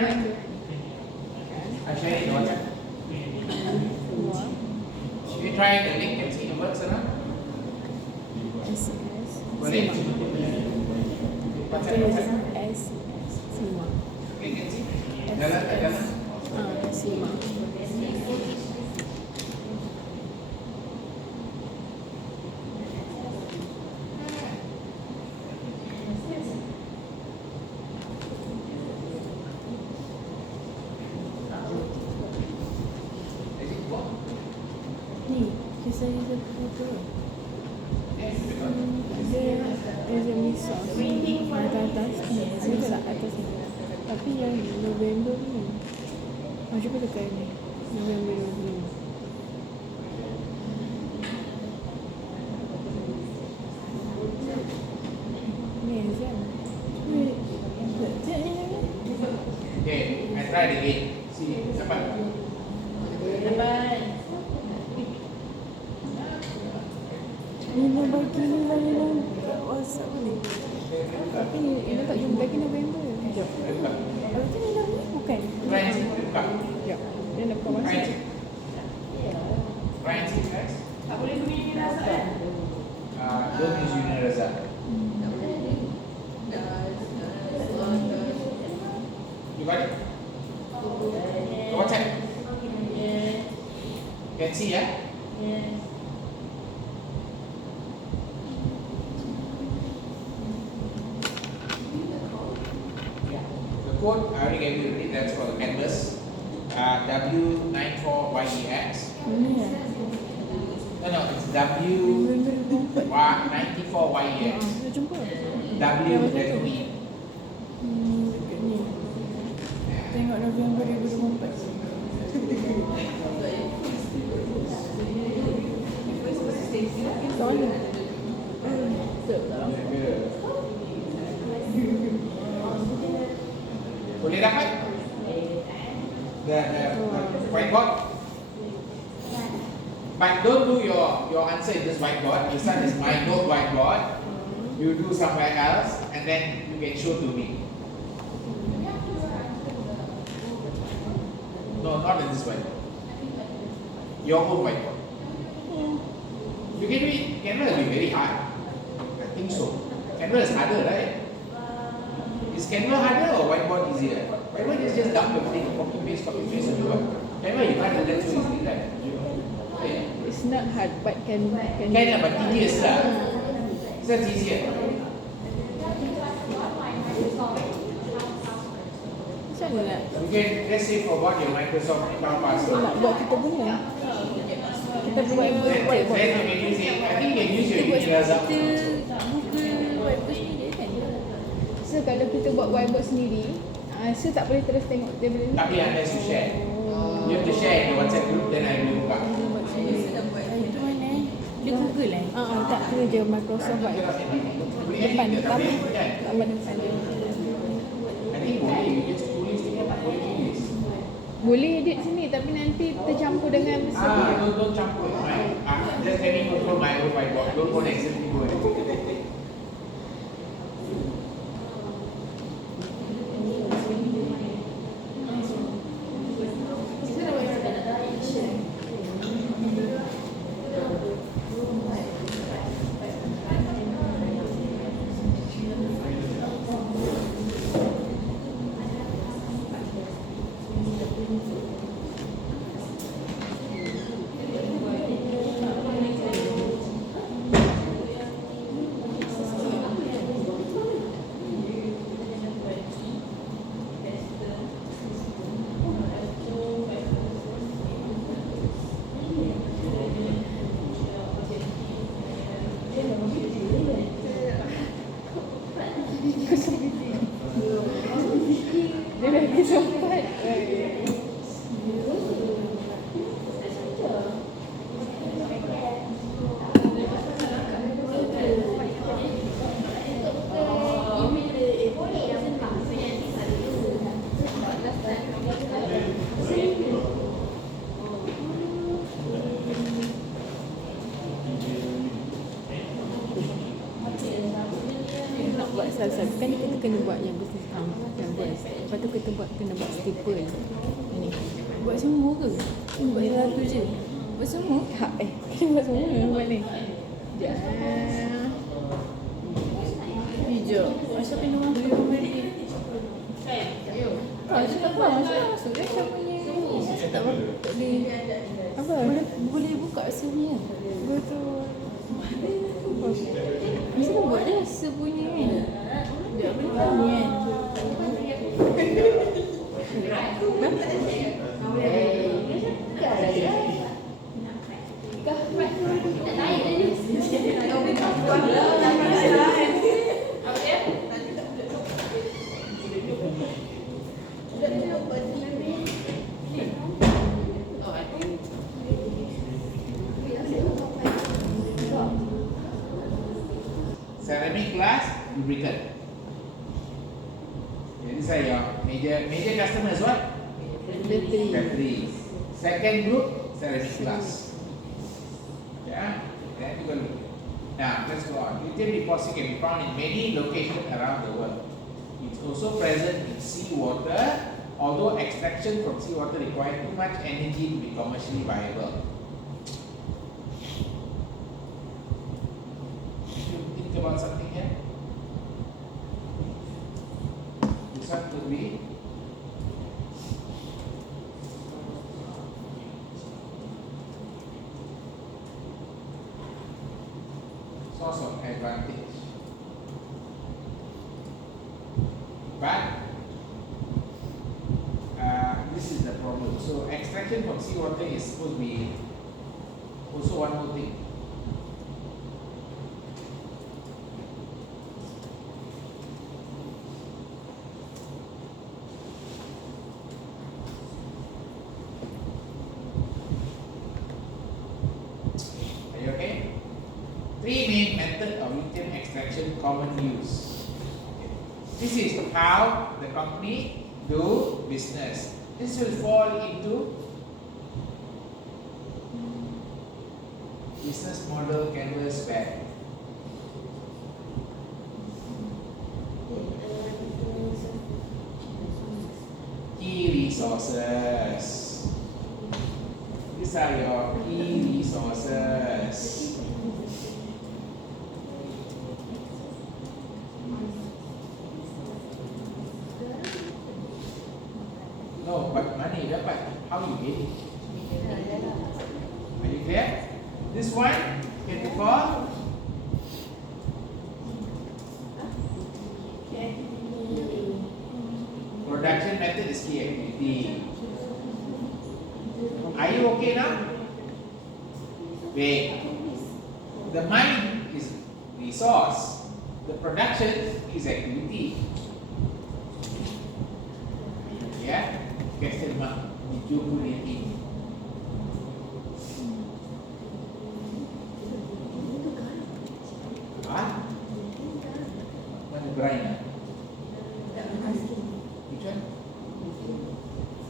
try now. I share it on WhatsApp. Semua. You try the link and see the words or not? SES. Boleh? WhatsApp, WhatsApp. SES. Semua. Okay, can see? Jalan tak jalan? Semua. Ni, kisah foto. Dia misal atas ni, betul tak atas ni. Tapi yang November ni, cuba tekan ni. November 25. Ni exam. Okay, I try it again. See, dapat? Dapat. Nina bagi ni lain WhatsApp ni. Tapi Nina tak jumpa lagi November. Sekejap. Kalau tu Nina ni bukan. Try and see, buka. Sekejap. Dia nak buka Try and WhatsApp. see. Try and see, guys. Tak boleh guna ni rasa kan? Don't use Union Razak. You got it? Go WhatsApp. Can see, yeah? Yes. The code I already gave you already. That's for the canvas. W94YEX. Ni ya. No, it's W94YEX. Dah jumpa. W dan E. Dekat ni. Tengok November 2024. Kat mana? Tak tahu. Boleh dapat? The whiteboard. But don't do your answer in this whiteboard. This one is my note whiteboard. You do somewhere else and then you can show to me. No, not in this whiteboard. Your own whiteboard. You can do it. Canvas will be very hard. I think so. Canvas is harder, right? Is Canva harder or whiteboard easier? Whiteboard is just dump everything, copy paste, and do it. Canva you can't do that so easily, right? Okay. It's not hard, but can Can but tedious lah. So that's easier. Macam mana nak? You can let's say forward your Microsoft account password. Nak buat kita punya. Kita buat Then whiteboard. you can use it. I think you can use your Kita buat Unirazak. kita buka whiteboard sendiri kan? So kalau kita buat whiteboard sendiri, so tak boleh terus tengok table ni. Tapi unless you share. You have to share in the WhatsApp group, then I will buka. Itu mana? Dia Google tak kena je Microsoft whiteboard. Depan, tapi tak buat depan dia. I think boleh, you just tulis dia tak boleh tulis. Boleh edit sini tapi nanti tercampur dengan Don't campur. Just let me control my own whiteboard. Don't go next to me. dia lagi sempat. Nak buat sel-sel kan kita kena buat yang bersih yang burst. Lepas tu kita kena buat staple ni. Buat semua ke? Buat satu je. Buat semua? Kita buat semua yang mana? Sekejap. Hijau. Masuk kena masuk lagi. Cakap apa? Masuk dia siapa punya ni? Tak boleh. Apa? Boleh buka sini ya? Betul. Mesti kau buat dia sepunya kan? Dia boleh kan ni kan? Ceramic glass, lubricant. Okay, these are your major customers. What? Batteries. Second group, ceramic glass. Yeah. Then you go look. Now let's go on. Lithium deposit can be found in many locations around the world. It's also present in seawater, although extraction from seawater requires too much energy to be commercially viable. About something here. This one could be source of advantage, but this is the problem. So extraction from seawater is supposed to be also one more thing. Okay? Three main methods of lithium extraction commonly used. Okay. This is how the company do business. This will fall into business model canvas back. Key resources. These are your key resources. No, but money dapat. How you get it? Are you clear? This one can be called production method is key activity. Are you okay now? Wait. The mine is resource. The production is activity. Yeah? Question mark. Did you put it in? Huh? Mana brine? Which one?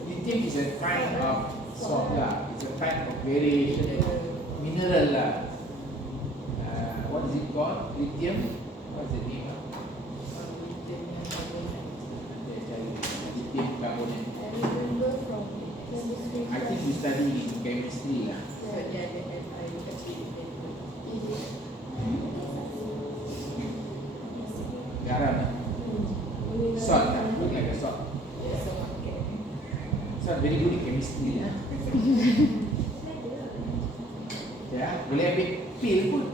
Lithium is a kind of salt lah. It's a kind of variation mineral lah. What is it called? Lithium? What is the name? Lithium carbonate. I think you study in chemistry lah. Garam. Salt lah. Look like a salt. So very good in chemistry lah. Ya, boleh ambil pil pun.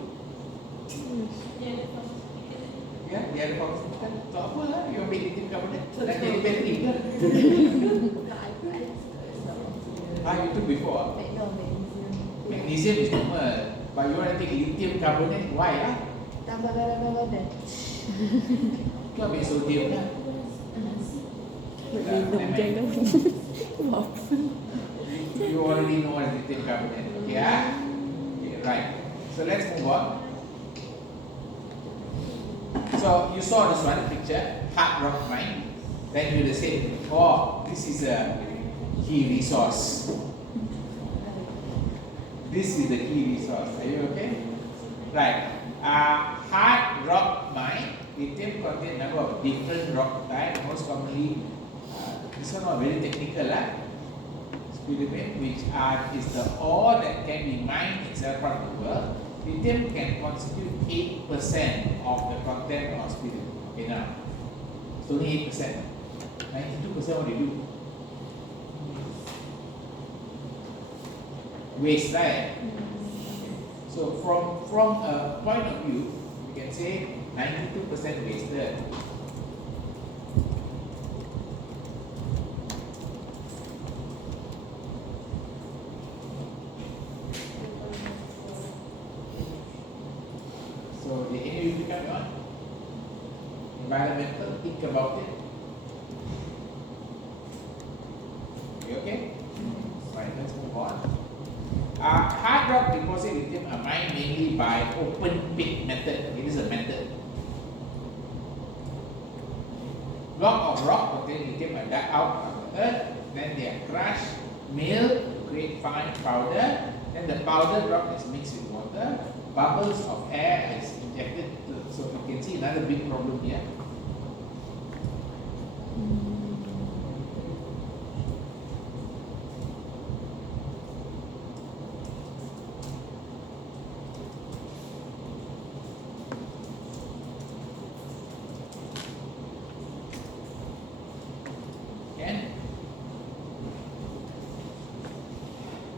Ya, dia ada fokus kan. Tak apa lah, you ambil lithium carbonate. Nak jadi bateri ke? You took before. Magnesium is normal, but you want to take lithium carbonate, why lah? Tambah garam dan Kau ambil sodium lah. Minum jangan. You already know what is lithium carbonate, okay? Okay, right. So let's move on. So you saw this one picture, hard rock mine. Then you will say, oh, this is a key resource. This is the key resource. Are you okay? Right. Hard rock mine lithium contains number of different rock types. Most commonly, this one are very technical, speleomet, which is the ore that can be mined in several parts of the world. Lithium can constitute 8% of the content of speleomet. Okay, now it's only 8%. 92% what do you do? Waste, right? So from a point of view, we can say 92% wasted. So the any you become on environmental, think about it. You okay? Right, let's move on. Hard rock deposit lithium are mined mainly by open pit method. It is a method. Block of rock containing lithium are dug out of the earth, then they are crushed, milled to create fine powder. Then the powdered rock is mixed with water. Bubbles of air is injected. So you can see another big problem here.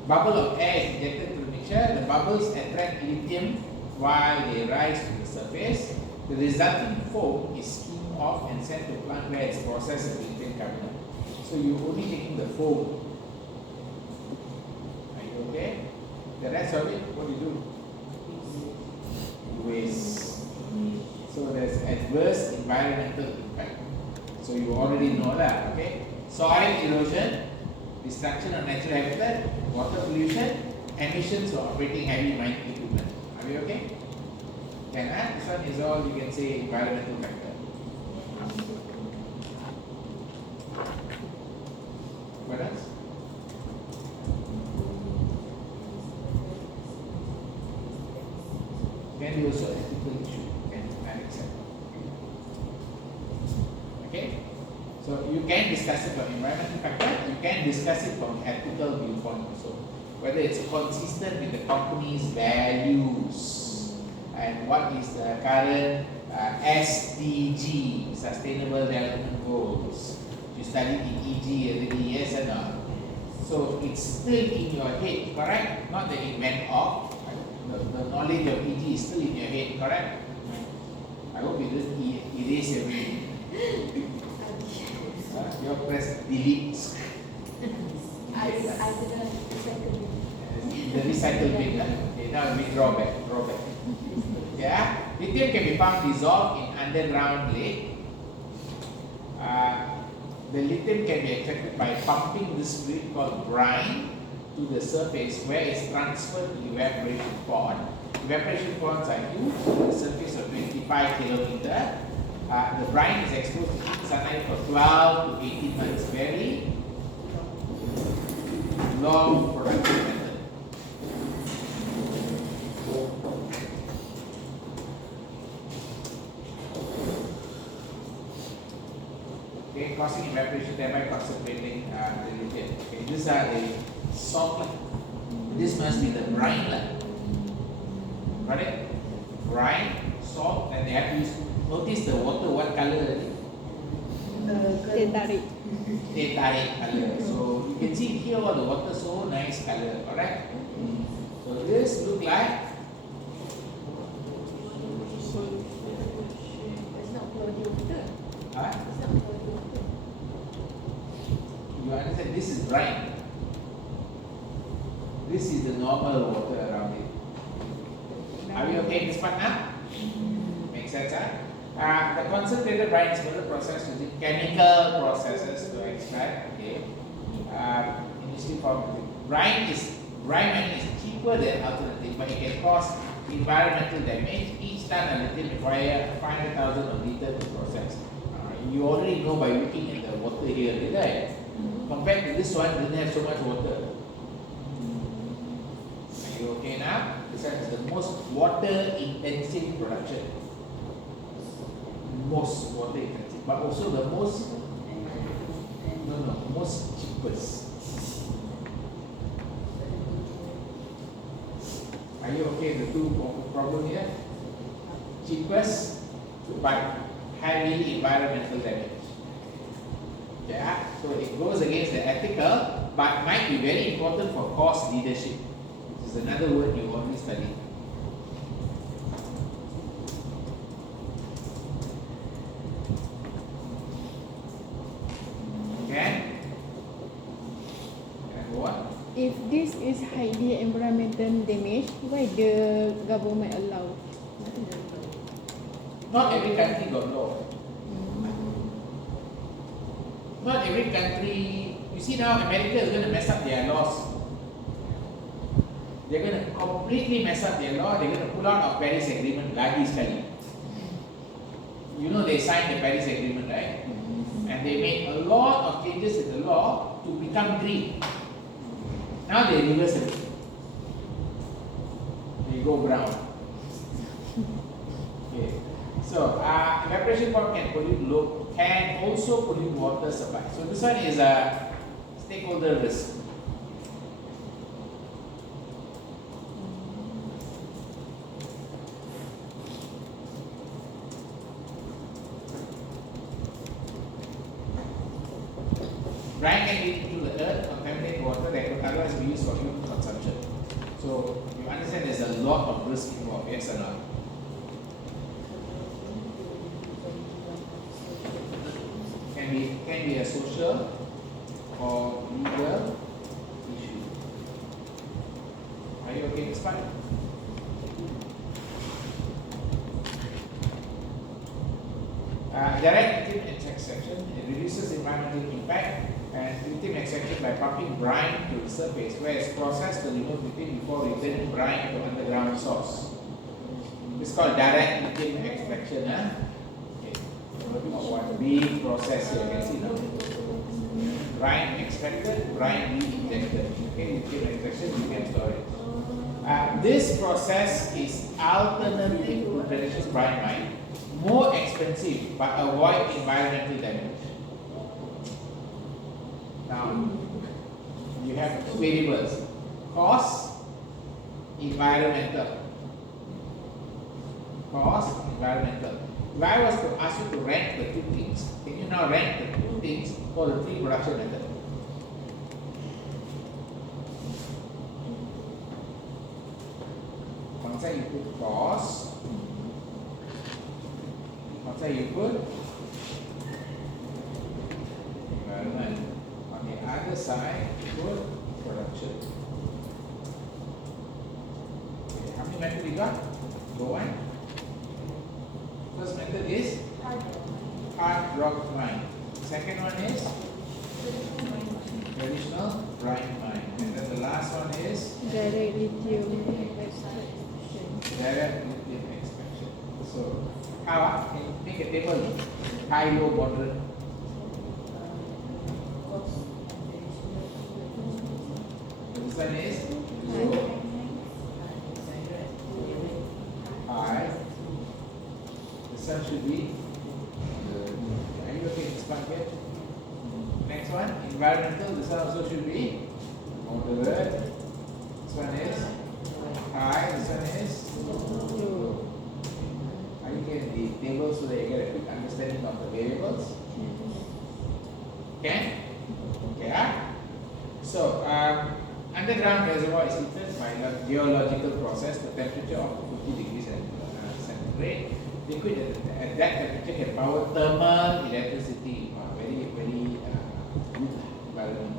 Bubble of air is injected to the mixture. The bubbles attract lithium while they rise to the surface. The resulting foam is skimmed off and sent to plant where it's processed as lithium carbonate. So you're only taking the foam. Are you okay? The rest of it, what do you do? You waste. So there's adverse environmental impact. So you already know that, okay? Soil erosion, destruction of natural habitat, water pollution, emissions for operating heavy mining equipment. Are we okay? Can this one is all you can say environmental factor. What else? Can be also ethical issue. Can I accept? Okay? So you can discuss it from environmental factor, you can discuss it from ethical viewpoint also. Whether it's consistent with the company's values and what is the current SDG, Sustainable Development Goals. You studied in EG already, yes or no? So it's still in your head, correct? Not that it went off. The knowledge of EG is still in your head, correct? I hope you didn't erase everything. Your press delete. I didn't recycle it. The recycle bin. Okay, now we draw back. Yeah, lithium can be found dissolved in underground lake. The lithium can be extracted by pumping this fluid called brine to the surface, where it's transferred to evaporation pond. Evaporation ponds are huge, to the surface of 25 kilometers. The brine is exposed to heat sunlight for 12 to 18 months. Very long production method. Okay, causing evaporation, thereby concentrating the lithium. Okay, these are the salt. This must be the brine. Got it? Brine, salt, and they have to use. Notice the water, what color? Teh tarik. Teh tarik color. So you can see here all the water so nice color, correct? So this look like It's not cloudy water. huh? It's not cloudy water. You understand? This is brine. This is the normal water around it. Are we okay in this part now? Makes sense, huh? The concentrated brine is further processed using chemical processes to extract. Okay. Initially from brine mining is cheaper than alternative, but it can cause environmental damage. Each ton of lithium requires 500,000 of liters to process. You already know by looking at the water here, right? Compared to this one, it doesn't have so much water. Are you okay now? This one is the most water intensive production. most water intensive, but also the most most cheapest. Are you okay with the two problem here? Cheapest, but heavy environmental damage. Yeah, so it goes against the ethical, but might be very important for cost leadership, which is another word you already studied. Okay? And what? If this is highly environmental damage, why the government allow? Not every country got law. Not every country. You see now, America is going to mess up their laws. They're going to completely mess up their law. They're going to pull out of Paris Agreement. Lagi sekali. You know they signed the Paris Agreement, right? And they made a lot of changes in the law to become green. Now they reverse it. They go brown. Okay. So evaporation pond can pollute can also pollute water supply. So this one is a stakeholder risk. Brine can leak into the earth, contaminate water that could otherwise be used for human consumption. So you understand there's a lot of risk involved, yes or not? Can be a social or legal issue. Are you okay with this part? Direct lithium extraction, it reduces environmental impact, and lithium extraction by pumping brine to the surface, where it's processed to remove lithium before returning brine to underground source. It's called direct lithium extraction. Okay. One big process here, you can see now. Brine extracted, brine re-injected. Okay, lithium extraction, you can store it. This process is alternative to traditional brine mine. More expensive, but avoid environmental damage. Now, you have two variables: cost, environmental. Cost, environmental. If I was to ask you to rank the two things, can you now rank the two things for the three production method? One side you put cost. Outside you put environment. On the other side you put production. Okay, how many methods we got? Go one. First method is hard rock mine. Second one is traditional brine mine. And then the last one is Direct lithium extraction. direct lithium extraction. So how? Can you make a table? High, low, moderate. This one is low, high. This one should be are you okay with this one here? Next one, environmental. This one also should be moderate. This one is high. This one is low. You get the table so that you get a quick understanding of the variables. Okay? Okay. So, underground reservoir is heated by a geological process. The temperature of 50 degrees centigrade. Liquid at that temperature can power thermal electricity. Very, very good environment.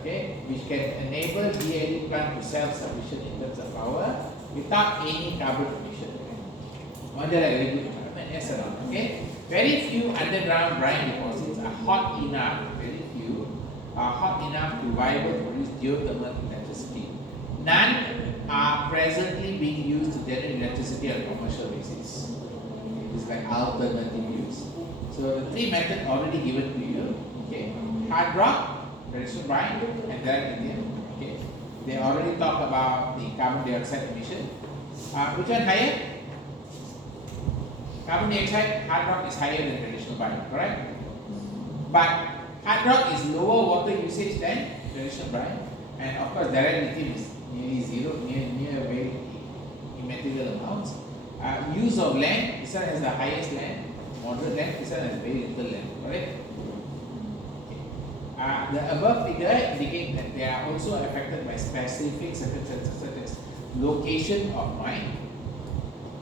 Okay? Which can enable GSL plant to self-sufficient in terms of power without any carbon emission. Wonder a very good environment, yes or no? Okay? Very few underground brine deposits are hot enough, very few are hot enough to viable to produce geothermal electricity. None are presently being used to generate electricity on a commercial basis. It is like alternative use. So the three methods already given to you. Okay? Hard rock, traditional brine, and direct lithium. Okay? They already talk about the carbon dioxide emission. Which one higher? Carbon dioxide, hard rock is higher than traditional brine, correct? But hard rock is lower water usage than traditional brine, and of course direct lithium is nearly zero, near very immaterial amounts. Use of land, this one has the highest land, moderate land, this one has very little land, correct? The above figure indicate that they are also affected by specific circumstances such as location of mine,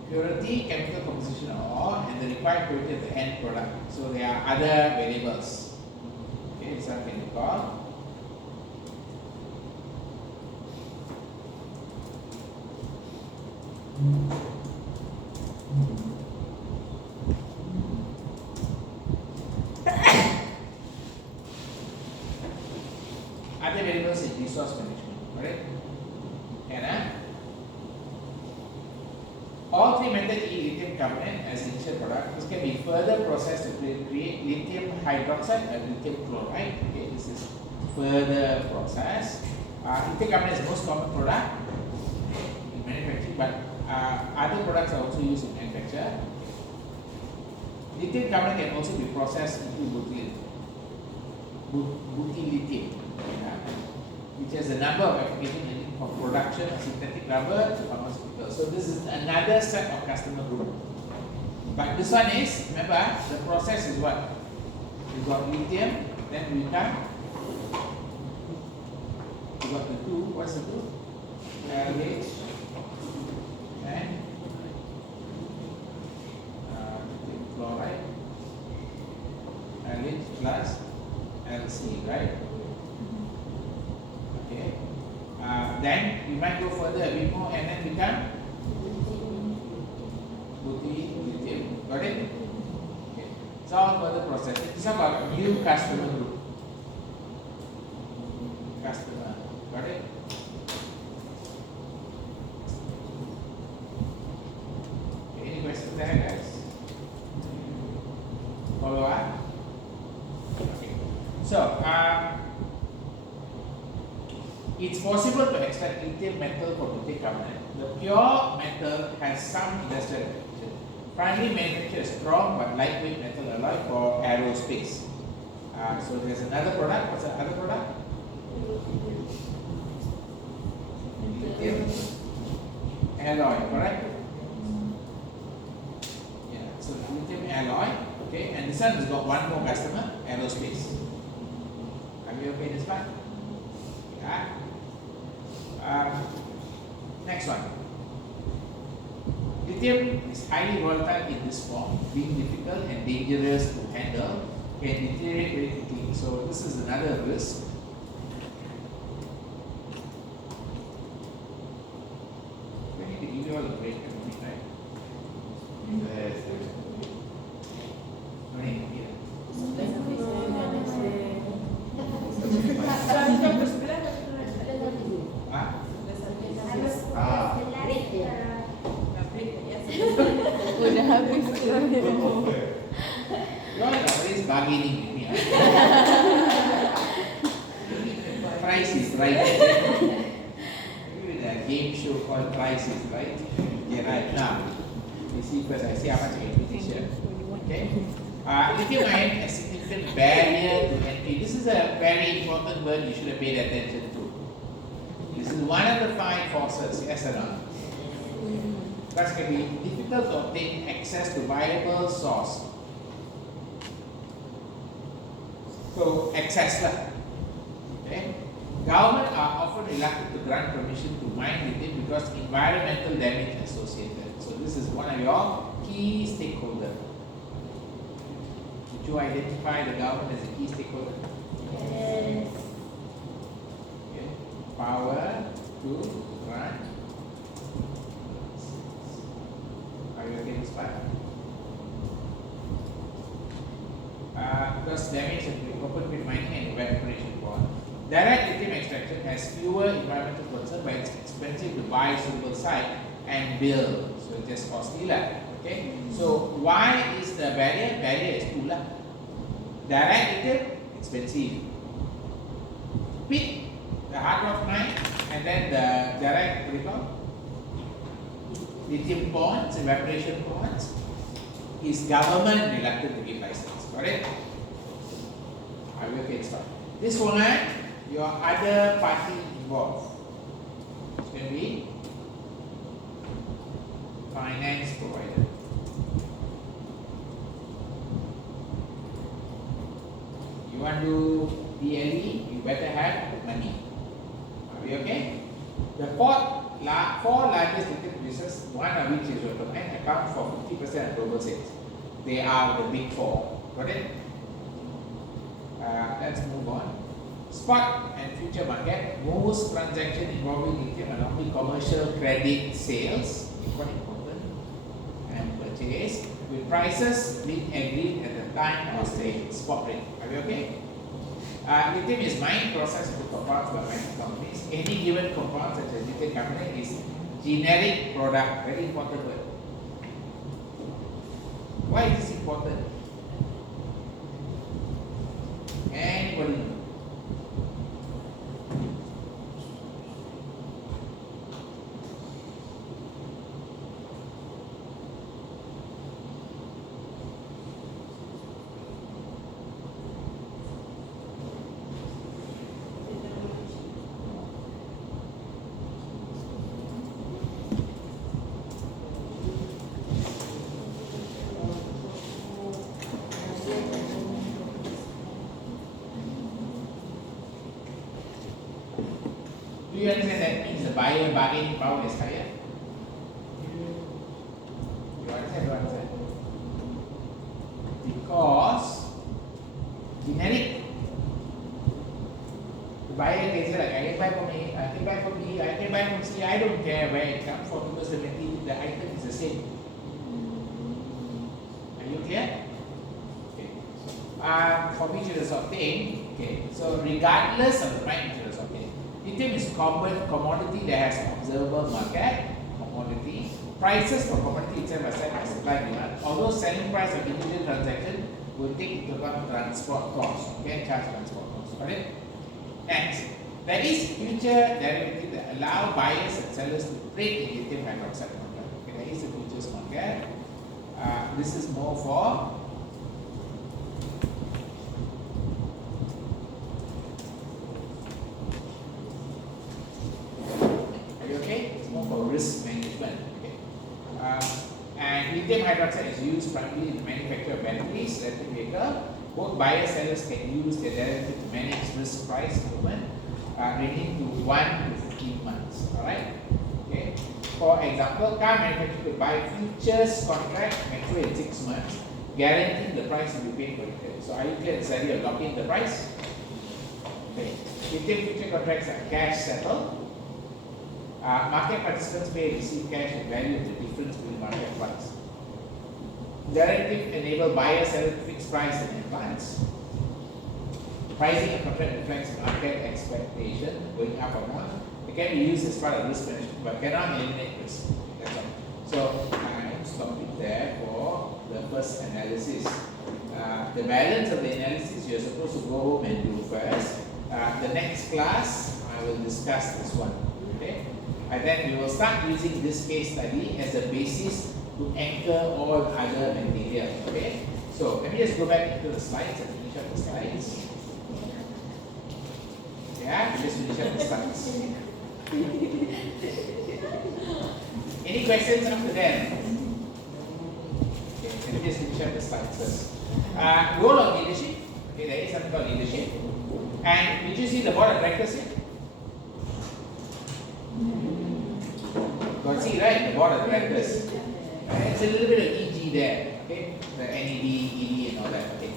purity, chemical composition of ore, and the required purity of the end product. So there are other variables. Okay, this one can recall. Other variables is resource management, correct? And all three methods yield lithium carbonate as initial product. This can be further processed to create lithium hydroxide and lithium chloride. Okay, this is further process. Lithium carbonate is the most common product in manufacturing, but other products are also used in manufacture. Lithium carbonate can also be processed into butyllithium, which has a number of applications for production of synthetic rubber to pharmaceuticals. So this is another set of customer group. But this one is, remember, the process is what? We got lithium, then we got the two, what's the two? LH and lithium chloride, LH plus LC, right? Okay. Then we might go further a bit more and then become butyllithium. Got it? Okay. It's all further process. It's about new customer group. Customer. Got it? Okay, any questions there, guys? Follow up? Okay. So, it's possible to extract lithium metal from lithium carbonate. The pure metal has some industrial application. Primarily manufactures strong but lightweight metal alloy for aerospace. So there's another product. What's the other product? Lithium alloy, correct? Yeah, so lithium alloy. Okay, and this one has got one more customer, aerospace. Are you okay this part? Yeah. Next one. Lithium is highly volatile in this form, being difficult and dangerous to handle, can deteriorate very quickly. So this is another risk. We need to give you all a break, right? Yes. Udah habis tu. You all are always bargaining with me. Price is right. Maybe with a game show called Price is Right. Okay, right now. You see first, I see how much I can put this here. Okay. Lithium ion has significant barrier to entry. This is a very important word you should have paid attention to. This is one of the 5 forces, yes or no? Thus can be difficult to obtain access to viable source. So access lah. Okay. Government are often reluctant to grant permission to mine lithium because environmental damage associated. So this is one of your key stakeholders. Would you identify the government as a key stakeholder? Yes. Okay. Power to grant. Are you okay with that? Because damage and open pit mining and evaporation for direct lithium extraction has fewer environmental concerns, but it's expensive to buy a suitable site and build. So it's just costly lah. Okay. So why is the barrier? Barrier is two lah. Direct lithium expensive. Pit the hard rock mine and then the direct what do you call? Lithium ponds, evaporation ponds. is government reluctant to give license. Got it? I will get started. This one, your other party involved. It's going to be finance provider. You want to do DLE, you better have money. Are we okay? The four largest retail producers, one of which is recommend, account for 50% of global sales. They are the big four. Got it? Let's move on. Spot and future market. Most transactions involving lithium are normally commercial credit sales, quite important, and purchase, with prices being agreed at the time of sale, spot rate. Are we okay? Lithium is mined, processed into compounds by mining companies. Any given compound, such as lithium carbonate, is generic product. Very important word. Why is this important? Anybody know? Do you understand that means the buyer bargaining power is higher? You understand? Because generic, the buyer can say like, I can buy from A, I can buy from B, I can buy from C, I don't care where it comes from because the material, the item is the same. Are you clear? Okay. For which it is obtained, okay, so regardless of the price which it is obtained, lithium is commodity that has observable market commodity. Prices for commodity itself are set by supply and demand. Although selling price of individual transaction will take into account transport costs, okay, charge transport costs. Got it? Next, there is future derivative that allow buyers and sellers to trade in lithium hydroxide market. Okay, there is a futures market. This is more for risk management. Okay. And lithium hydroxide is used primarily in the manufacture of batteries, electric vehicle. Both buyers and sellers can use their derivative to manage risk price movement, ranging to 1 to 15 months. Alright? Okay. For example, car manufacturer could buy futures contract mature in 6 months, guaranteeing the price will be paid for it. So are you clear exactly of locking the price? Okay. Lithium future contracts are cash settled. Market participants may receive cash and value the difference between market price. Derivative enable buyers sellers to fix price in advance. Pricing a contract reflects market expectation going up or down. It can be used as part of risk management but cannot eliminate risk. That's all. So I'm stopping there for the first analysis. The balance of the analysis you're supposed to go home and do first. The next class I will discuss this one. Okay? And then we will start using this case study as a basis to anchor all other material. Okay? So let me just go back into the slides and finish up the slides. Yeah, just finish up the slides. Any questions after that? Okay, let me just finish up the slides first. Role of leadership. Okay, there is something called leadership. And did you see the board of directors here? Got see, right? The board of directors. It's a little bit of EG there. Okay, the NED, ED, and all that. Okay.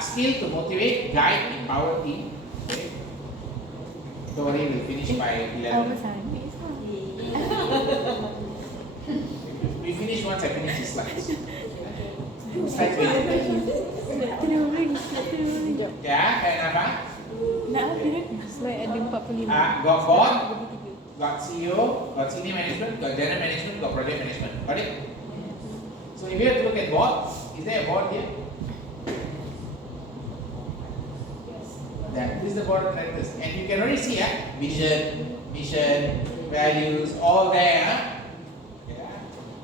Skill to motivate, guide, empower team. Okay. Don't worry, we'll finish by 11. We finish once I finish the slides. Slides yeah, and apa? Slide ada 45. Got board, got CEO, got senior management, got general management, got project management. Got it? So if you have to look at board, is there a board here? That is the board of directors. And you can already see vision, mission, values, all there. Yeah.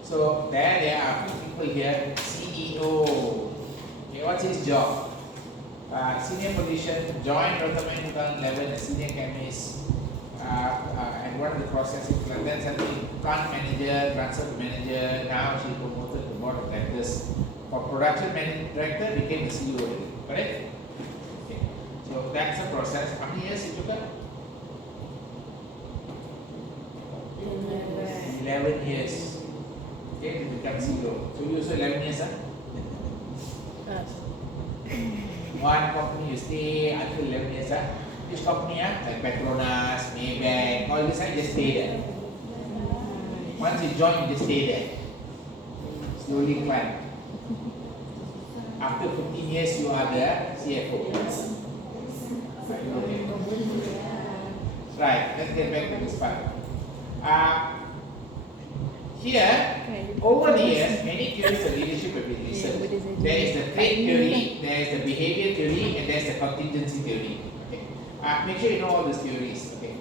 So there are a few people here, CEO, CEO. Okay, what's his job? Senior position, joint Rotterdam level, a senior chemist, and one of the processes, then suddenly plant manager, transfer to manager, now she promoted to board of directors. For production director, became the CEO already, correct? Okay. So that's the process. How many years it took her? 11 years. Okay, to become CEO. So you also 11 years, huh? One company you stay until 11 years, huh? Which company, huh? Like Petronas, Maybank, all this, I just stay there. Once you join, you just stay there. Slowly climb. After 15 years, you are the CFO. Right, let's get back to this part. Here, over the years, many theories of leadership have been researched. There is the trait theory, there is the behavior theory, and there is the contingency theory. Okay. Make sure you know all these theories. Okay.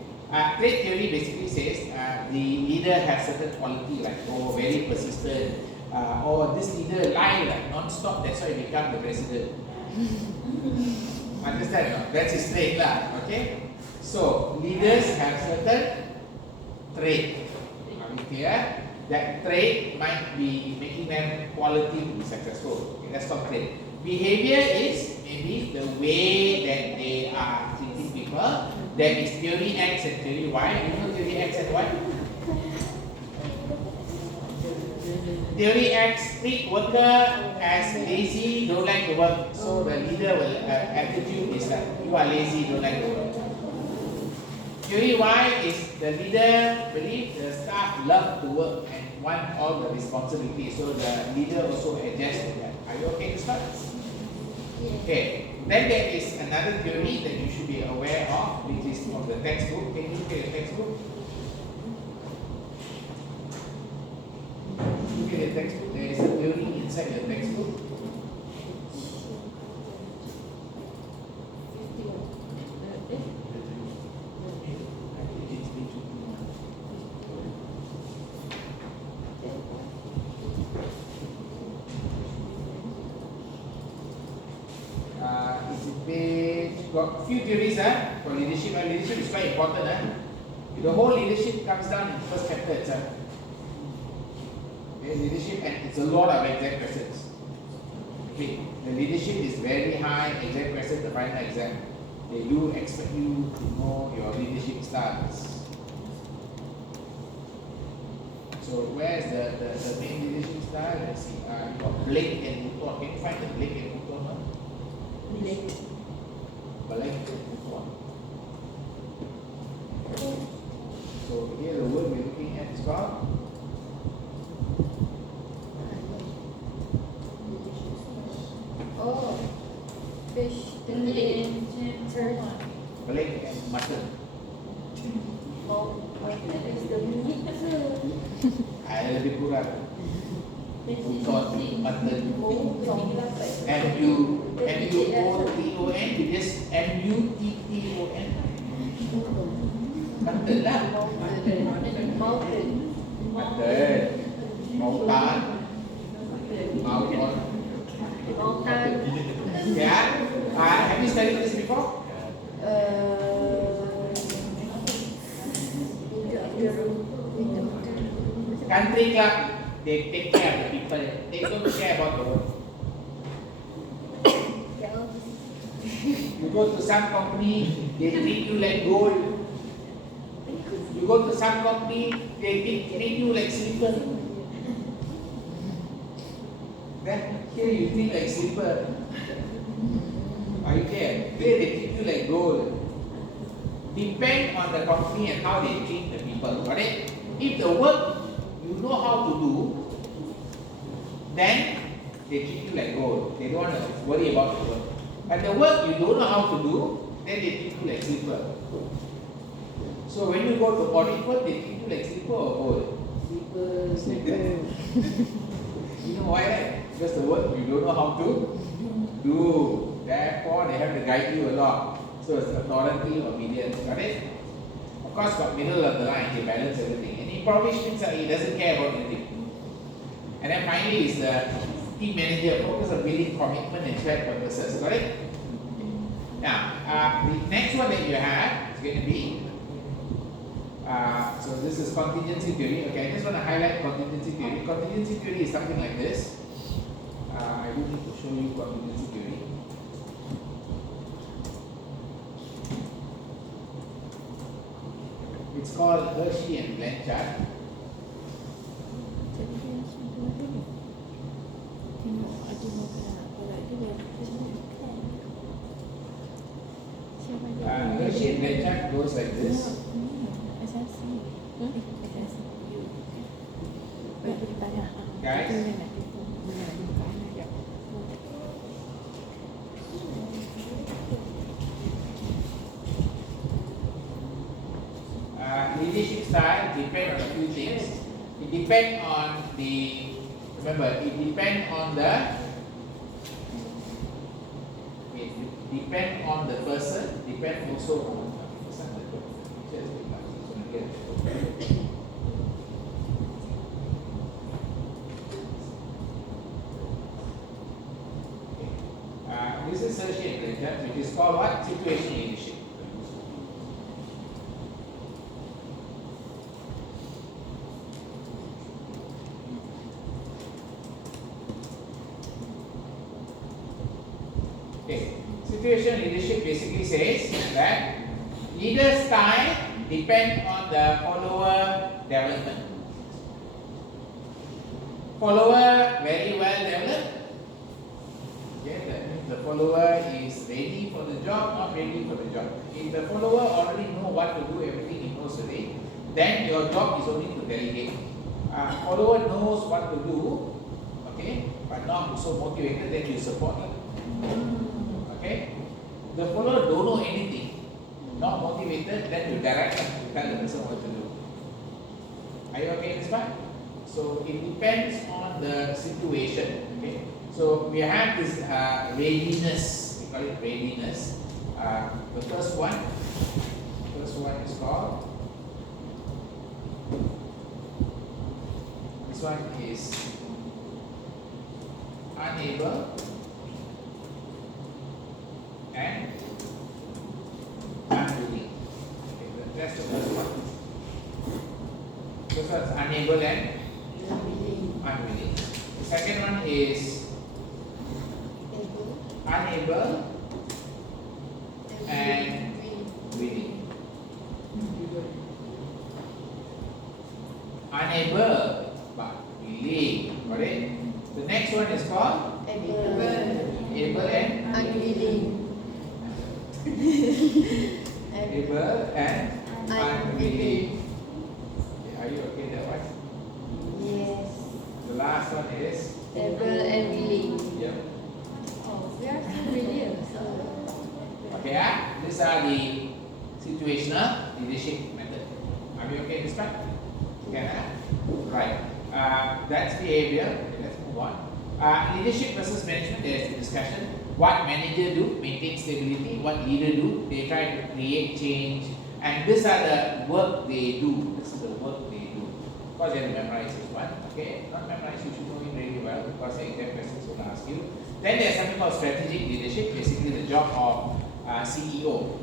Trait theory basically says the leader has certain quality, like very persistent, or this leader lie like non-stop, that's why he become the president. Understand? No? That's his trait lah. Okay. So leaders have certain trait. Are we clear? That trait might be making them quality to be successful. Okay, that's called trait. Behavior is maybe the way that they are treating people. That is theory X and theory Y. You know theory X and Y? Theory X, treat worker as lazy, don't like to work. So the leader will attitude is like, you are lazy, don't like to work. Theory Y is the leader believe the staff love to work and want all the responsibility. So the leader also adjusts to that. Are you okay to start? Okay. Then there is another theory that you should be aware of, which is from the textbook. Can you look at the textbook? Look at the textbook. There is a theory inside the textbook. Got few theories for leadership. Leadership is quite important. The whole leadership comes down in the first chapter itself. Okay, leadership, and it's a lot of exam questions. Okay, the leadership is very high exam questions, the final exam. They do expect you to know your leadership styles. So where is the main leadership style? Let's see. You got Blake and Mouton. Can you find the Blake and Mouton one? Blake. Blake and Mouton. So here the word we're looking at is called Fish, chicken, turkey. Blake and mutton. That is the meat. Ada lebih kurang. Mouton, mutton. M-U-O-T-O-N, you just M-U-T-T-O-N. Mutton lah. Mutton. Mautan. Yeah. Have you studied this before? Country club, they take care of the people. They don't care about the work. You go to some company, they treat you like gold. You go to some company, they treat you like silver. Then here you treat like silver. Are you clear? Here they treat you like gold. Depend on the company and how they treat the people. Got it? If the work you know how to do, then they treat you like gold. They don't want to worry about the work. But the work you don't know how to do, then they treat you like silver. So when you go to Polyfoot, they treat you like silver or gold? Silver. You know why, right? Because the work you don't know how to do. Therefore, they have to guide you a lot. So it's authority, obedience. Got it? Of course, got middle of the line, they balance everything. And he probably thinks that he doesn't care about anything. And then finally is the team manager, focus on building commitment and shared purposes, correct? Now, the next one that you have is going to be, so this is contingency theory. Okay, I just want to highlight contingency theory. Contingency theory is something like this. I do need to show you contingency theory. It's called Hershey and Blanchard. Hershey and Blanchard goes like this. Guys, leadership style depends on a few things. It depends on the, remember, it depends on the, it depends on the person, depends also on the person. This is Hershey and Blanchard, which is called what? Situational leadership. Okay. Situational leadership basically says that leader's style depends on the follower development. Follower very well developed. Okay, that means the follower is ready for the job, not ready for the job. If the follower already know what to do, everything he knows already, then your job is only to delegate. Follower knows what to do, okay, but not so motivated, then you support him. Okay? The follower don't know anything, not motivated, then you direct them, you tell the person what to do. Are you okay in this part? So it depends on the situation. Okay? So we have this readiness, we call it readiness. The first one is called, this one is unable and unwilling. Okay, that's the first one. This one is unable and unwilling. The second one is unable and willing. Unable but willing. Got it? The next one is called able and unwilling. able and unwilling. Okay, are you okay that one? Yes. The last one is Able and willing. yep. Oh, we are so willing. Okay, these are the situational leadership method. Are we okay this part? Yeah. Right. That's behavior. Okay, let's move on. Leadership versus management. There is a discussion. What manager do? Maintain stability. What leader do? They try to create change. And these are the work they do. This is the work they do. Of course, you have to memorize this one. Okay, not memorize. You should know it really well because the exam questions will ask you. Then there's something called strategic leadership. Basically, the job of CEO.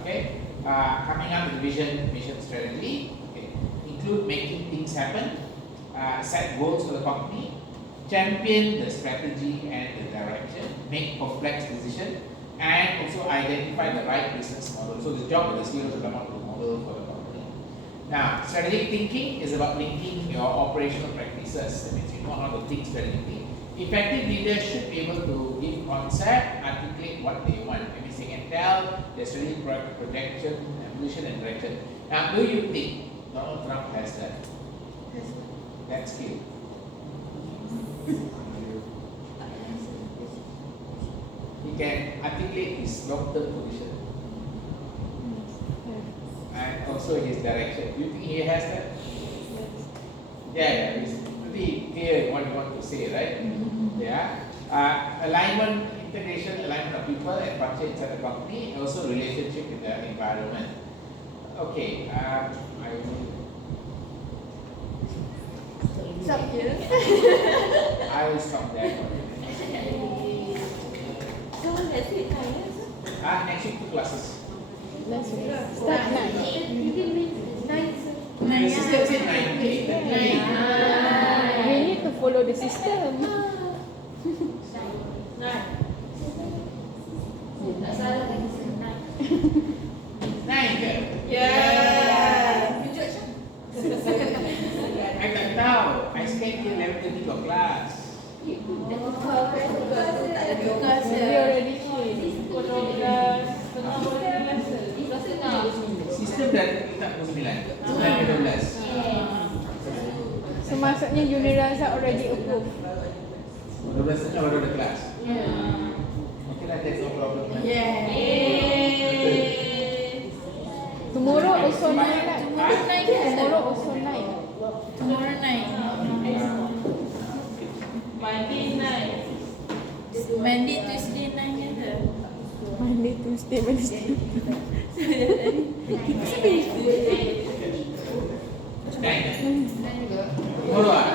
Okay, coming up with vision strategy. Okay, include making things happen, set goals for the company, champion the strategy and the direction, make complex decisions, and also identify the right business model. So the job of the CEO is to come up with a model for the company. Now, strategic thinking is about linking your operational practices. That means you know how to think strategically. Effective leaders should be able to give concept, articulate what they want. That means they can tell their strategic projection, evolution, and direction. Now, do you think Donald Trump has that skill? He can articulate his long-term position and also his direction. Do you think he has that? Yeah, it's pretty clear what you want to say, right? Yeah. Alignment, integration, alignment of people and function inside the company, and also relationship with the environment. Okay, I will. Stop here. I I will stop there. So let's say Next week 2 classes. Let's start 9. The system said 9. We need to follow the system. tak salah lagi senang. 9 ke? Yeah. I tak tahu. I scan dia 11:30 got class. Tak ada tugas We already changed. Sistem dah kita pukul 9. 9 ke 12. So maksudnya Junior Razak already approved. 12 baru ada kelas. Okay lah, that's no problem. Tomorrow also 9 lah. Tomorrow also 9. Tomorrow night. Monday night. Monday, Tuesday night ada. Monday, Tuesday, Wednesday. Tomorrow ah?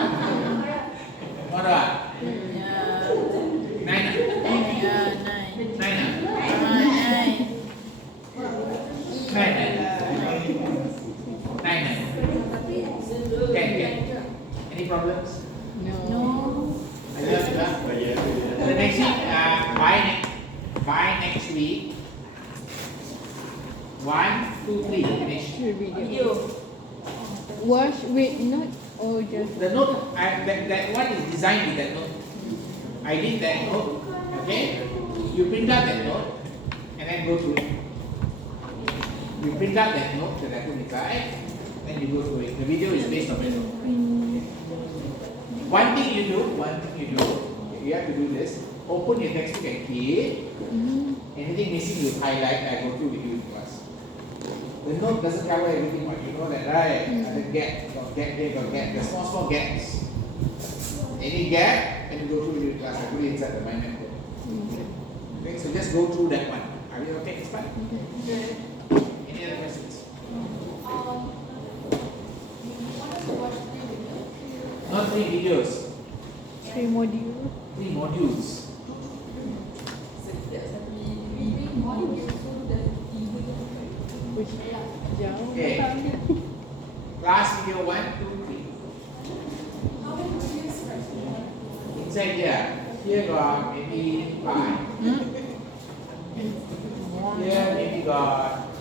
Tomorrow ah? 9 ah? 9 ah? 9 ah? Can. Any problems? No. The next week, by next week, 1, 2, 3, finish. Video. Wash with note or just The note, that one is designed with that note. I did that note, okay? You print out that note, and then go through it. You print out that note that I put inside, then you go through it. The video is based on that note. One thing you do, you have to do this. Open your textbook and key. Anything missing, you highlight. I go through with you in class. The note doesn't cover everything, but you know that, right? The gap, got gap there, got gap. The small gaps. Any gap, and you go through with your class. I put it inside the mind map. Okay, so just go through that one. Are you okay? It's fine. Any other questions? Not 3 videos, 3 module. 3 modules. Which jauh. Okay. Class video 1, 2, 3. Inside here, here got maybe 5. Here maybe got